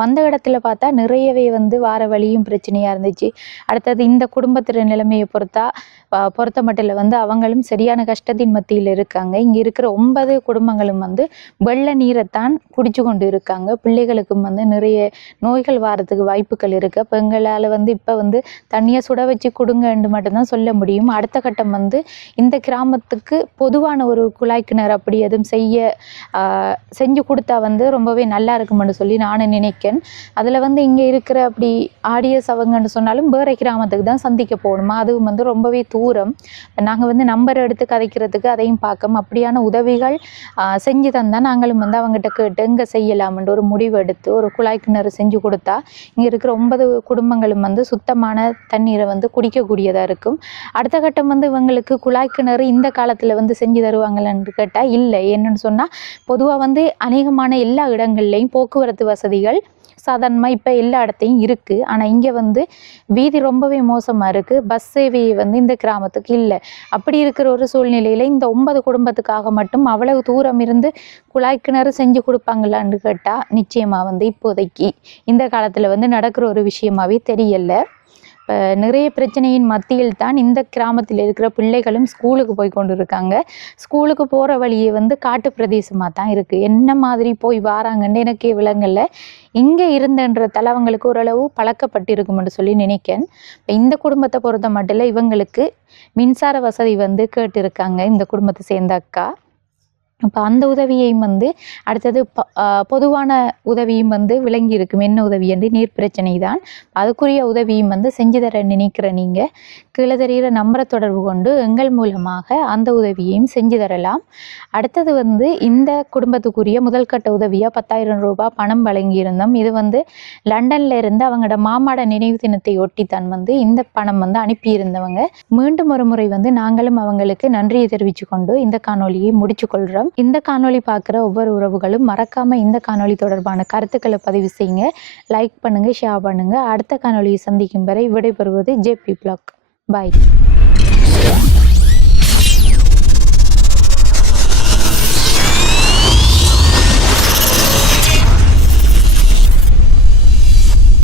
வந்த இடத்துல பார்த்தா நிறையவே வந்து வார வழியும் பிரச்சனையாக இருந்துச்சு. அடுத்தது இந்த குடும்பத்திற நிலைமையை பொறுத்த மட்டும் வந்து அவங்களும் சரியான கஷ்டத்தின் மத்தியில் இருக்காங்க. இங்கே இருக்கிற 9 குடும்பங்களும் வந்து வெள்ள நீரைத்தான் குடிச்சு கொண்டு இருக்காங்க. பிள்ளைகளுக்கும் வந்து நிறைய நோய்கள் வாரத்துக்கு வாய்ப்புகள் இருக்குது. அப்போ எங்களால் வந்து இப்போ வந்து தண்ணியை சுட வச்சு கொடுங்கன்னு மட்டும்தான் சொல்ல முடியும். அடுத்த கட்டம் வந்து இந்த கிராமத்துக்கு பொதுவான ஒரு குழாய் கிணறு அப்படி எதுவும் செஞ்சு கொடுத்தா வந்து ரொம்பவே நல்லா இருக்குமென்னு சொல்லி நான் நினைக்கிறேன். அதில் வந்து இங்கே இருக்கிற அப்படி ஆடியஸ் அவங்கன்னு சொன்னாலும் வேறு கிராமத்துக்கு தான் சந்திக்க போகணுமா, அதுவும் வந்து ரொம்பவே தூரம். நாங்கள் வந்து நம்பர் எடுத்து கதைக்கிறதுக்கு அதையும் பார்க்கணும். அப்படியான உதவிகள் செஞ்சு தந்தால் நாங்களும் வந்து அவங்ககிட்ட கேட்டு எங்கே செய்யலாம்ன்ற ஒரு முடிவு எடுத்து ஒரு குழாய் கிணறு செஞ்சு கொடுத்தா இங்கே இருக்கிற 9 குடும்பங்களும் வந்து சுத்தமான தண்ணீரை வந்து குடிக்கக்கூடியதாக இருக்கும். அடுத்த கட்டம் வந்து இவங்களுக்கு குழாய் கிணறு இந்த காலத்தில் வந்து செஞ்சு தருவாங்களான்னு கேட்டால் இல்லை. என்னன்னு சொன்னால் பொதுவாக வந்து அநேகமான எல்லா இடங்கள்லையும் போக்குவரத்து வசதிகள் சாதாரணமாக இப்போ எல்லா இடத்தையும் இருக்குது. ஆனால் இங்கே வந்து வீதி ரொம்பவே மோசமாக இருக்குது. பஸ் சேவை வந்து இந்த கிராமத்துக்கு இல்லை. அப்படி இருக்கிற ஒரு சூழ்நிலையில் இந்த 9 குடும்பத்துக்காக மட்டும் அவ்வளவு தூரம் இருந்து குழாய் கிணறு செஞ்சு கொடுப்பாங்களான்னு கேட்டால் நிச்சயமாக வந்து இப்போதைக்கு இந்த காலத்தில் வந்து நடக்கிற ஒரு விஷயமாவே தெரியலை. இப்போ நிறைய பிரச்சனையின் மத்தியில் தான் இந்த கிராமத்தில் இருக்கிற பிள்ளைகளும் ஸ்கூலுக்கு போய் கொண்டு இருக்காங்க. ஸ்கூலுக்கு போகிற வழியே வந்து காட்டு பிரதேசமாக தான் இருக்குது. என்ன மாதிரி போய் வாராங்கன்னு எனக்கே விளங்கலை. இங்கே இருந்தன்ற தலைவங்களுக்கு ஓரளவு பழக்கப்பட்டிருக்கும்னு சொல்லி நினைக்கிறேன். இப்போ இந்த குடும்பத்தை பொறுத்த மட்டும் இவங்களுக்கு மின்சார வசதி வந்து கேட்டிருக்காங்க இந்த குடும்பத்தை சேர்ந்த அக்கா. அப்போ அந்த உதவியையும் வந்து அடுத்தது பொதுவான உதவியும் வந்து விளங்கி இருக்கும். என்ன உதவி என்று நீர் பிரச்சனை தான். அதுக்குரிய உதவியும் வந்து செஞ்சு தர நினைக்கிற நீங்கள் கீழே தெரிகிற நம்பரை தொடர்பு கொண்டு எங்கள் மூலமாக அந்த உதவியையும் செஞ்சு தரலாம். அடுத்தது வந்து இந்த குடும்பத்துக்குரிய முதல் கட்ட உதவியாக 10,000 ரூபாய் பணம் வழங்கியிருந்தோம். இது வந்து லண்டன்ல இருந்து அவங்களோட மாமாட நினைவு தினத்தை ஒட்டித்தான் வந்து இந்த பணம் வந்து அனுப்பியிருந்தவங்க. மீண்டும் ஒரு முறை வந்து நாங்களும் அவங்களுக்கு நன்றியை தெரிவித்து கொண்டு இந்த காணொலியை முடிச்சு கொள்கிறோம். இந்த காணொலி பார்க்குற ஒவ்வொரு உறவுகளும் மறக்காம இந்த காணொலி தொடர்பான கருத்துக்களை பதிவு செய்யுங்க, லைக் பண்ணுங்க, ஷேர் பண்ணுங்க. அடுத்த காணொலியை சந்திக்கும் வரை விடைபெறுவது ஜேபி பிளாக். பாய்.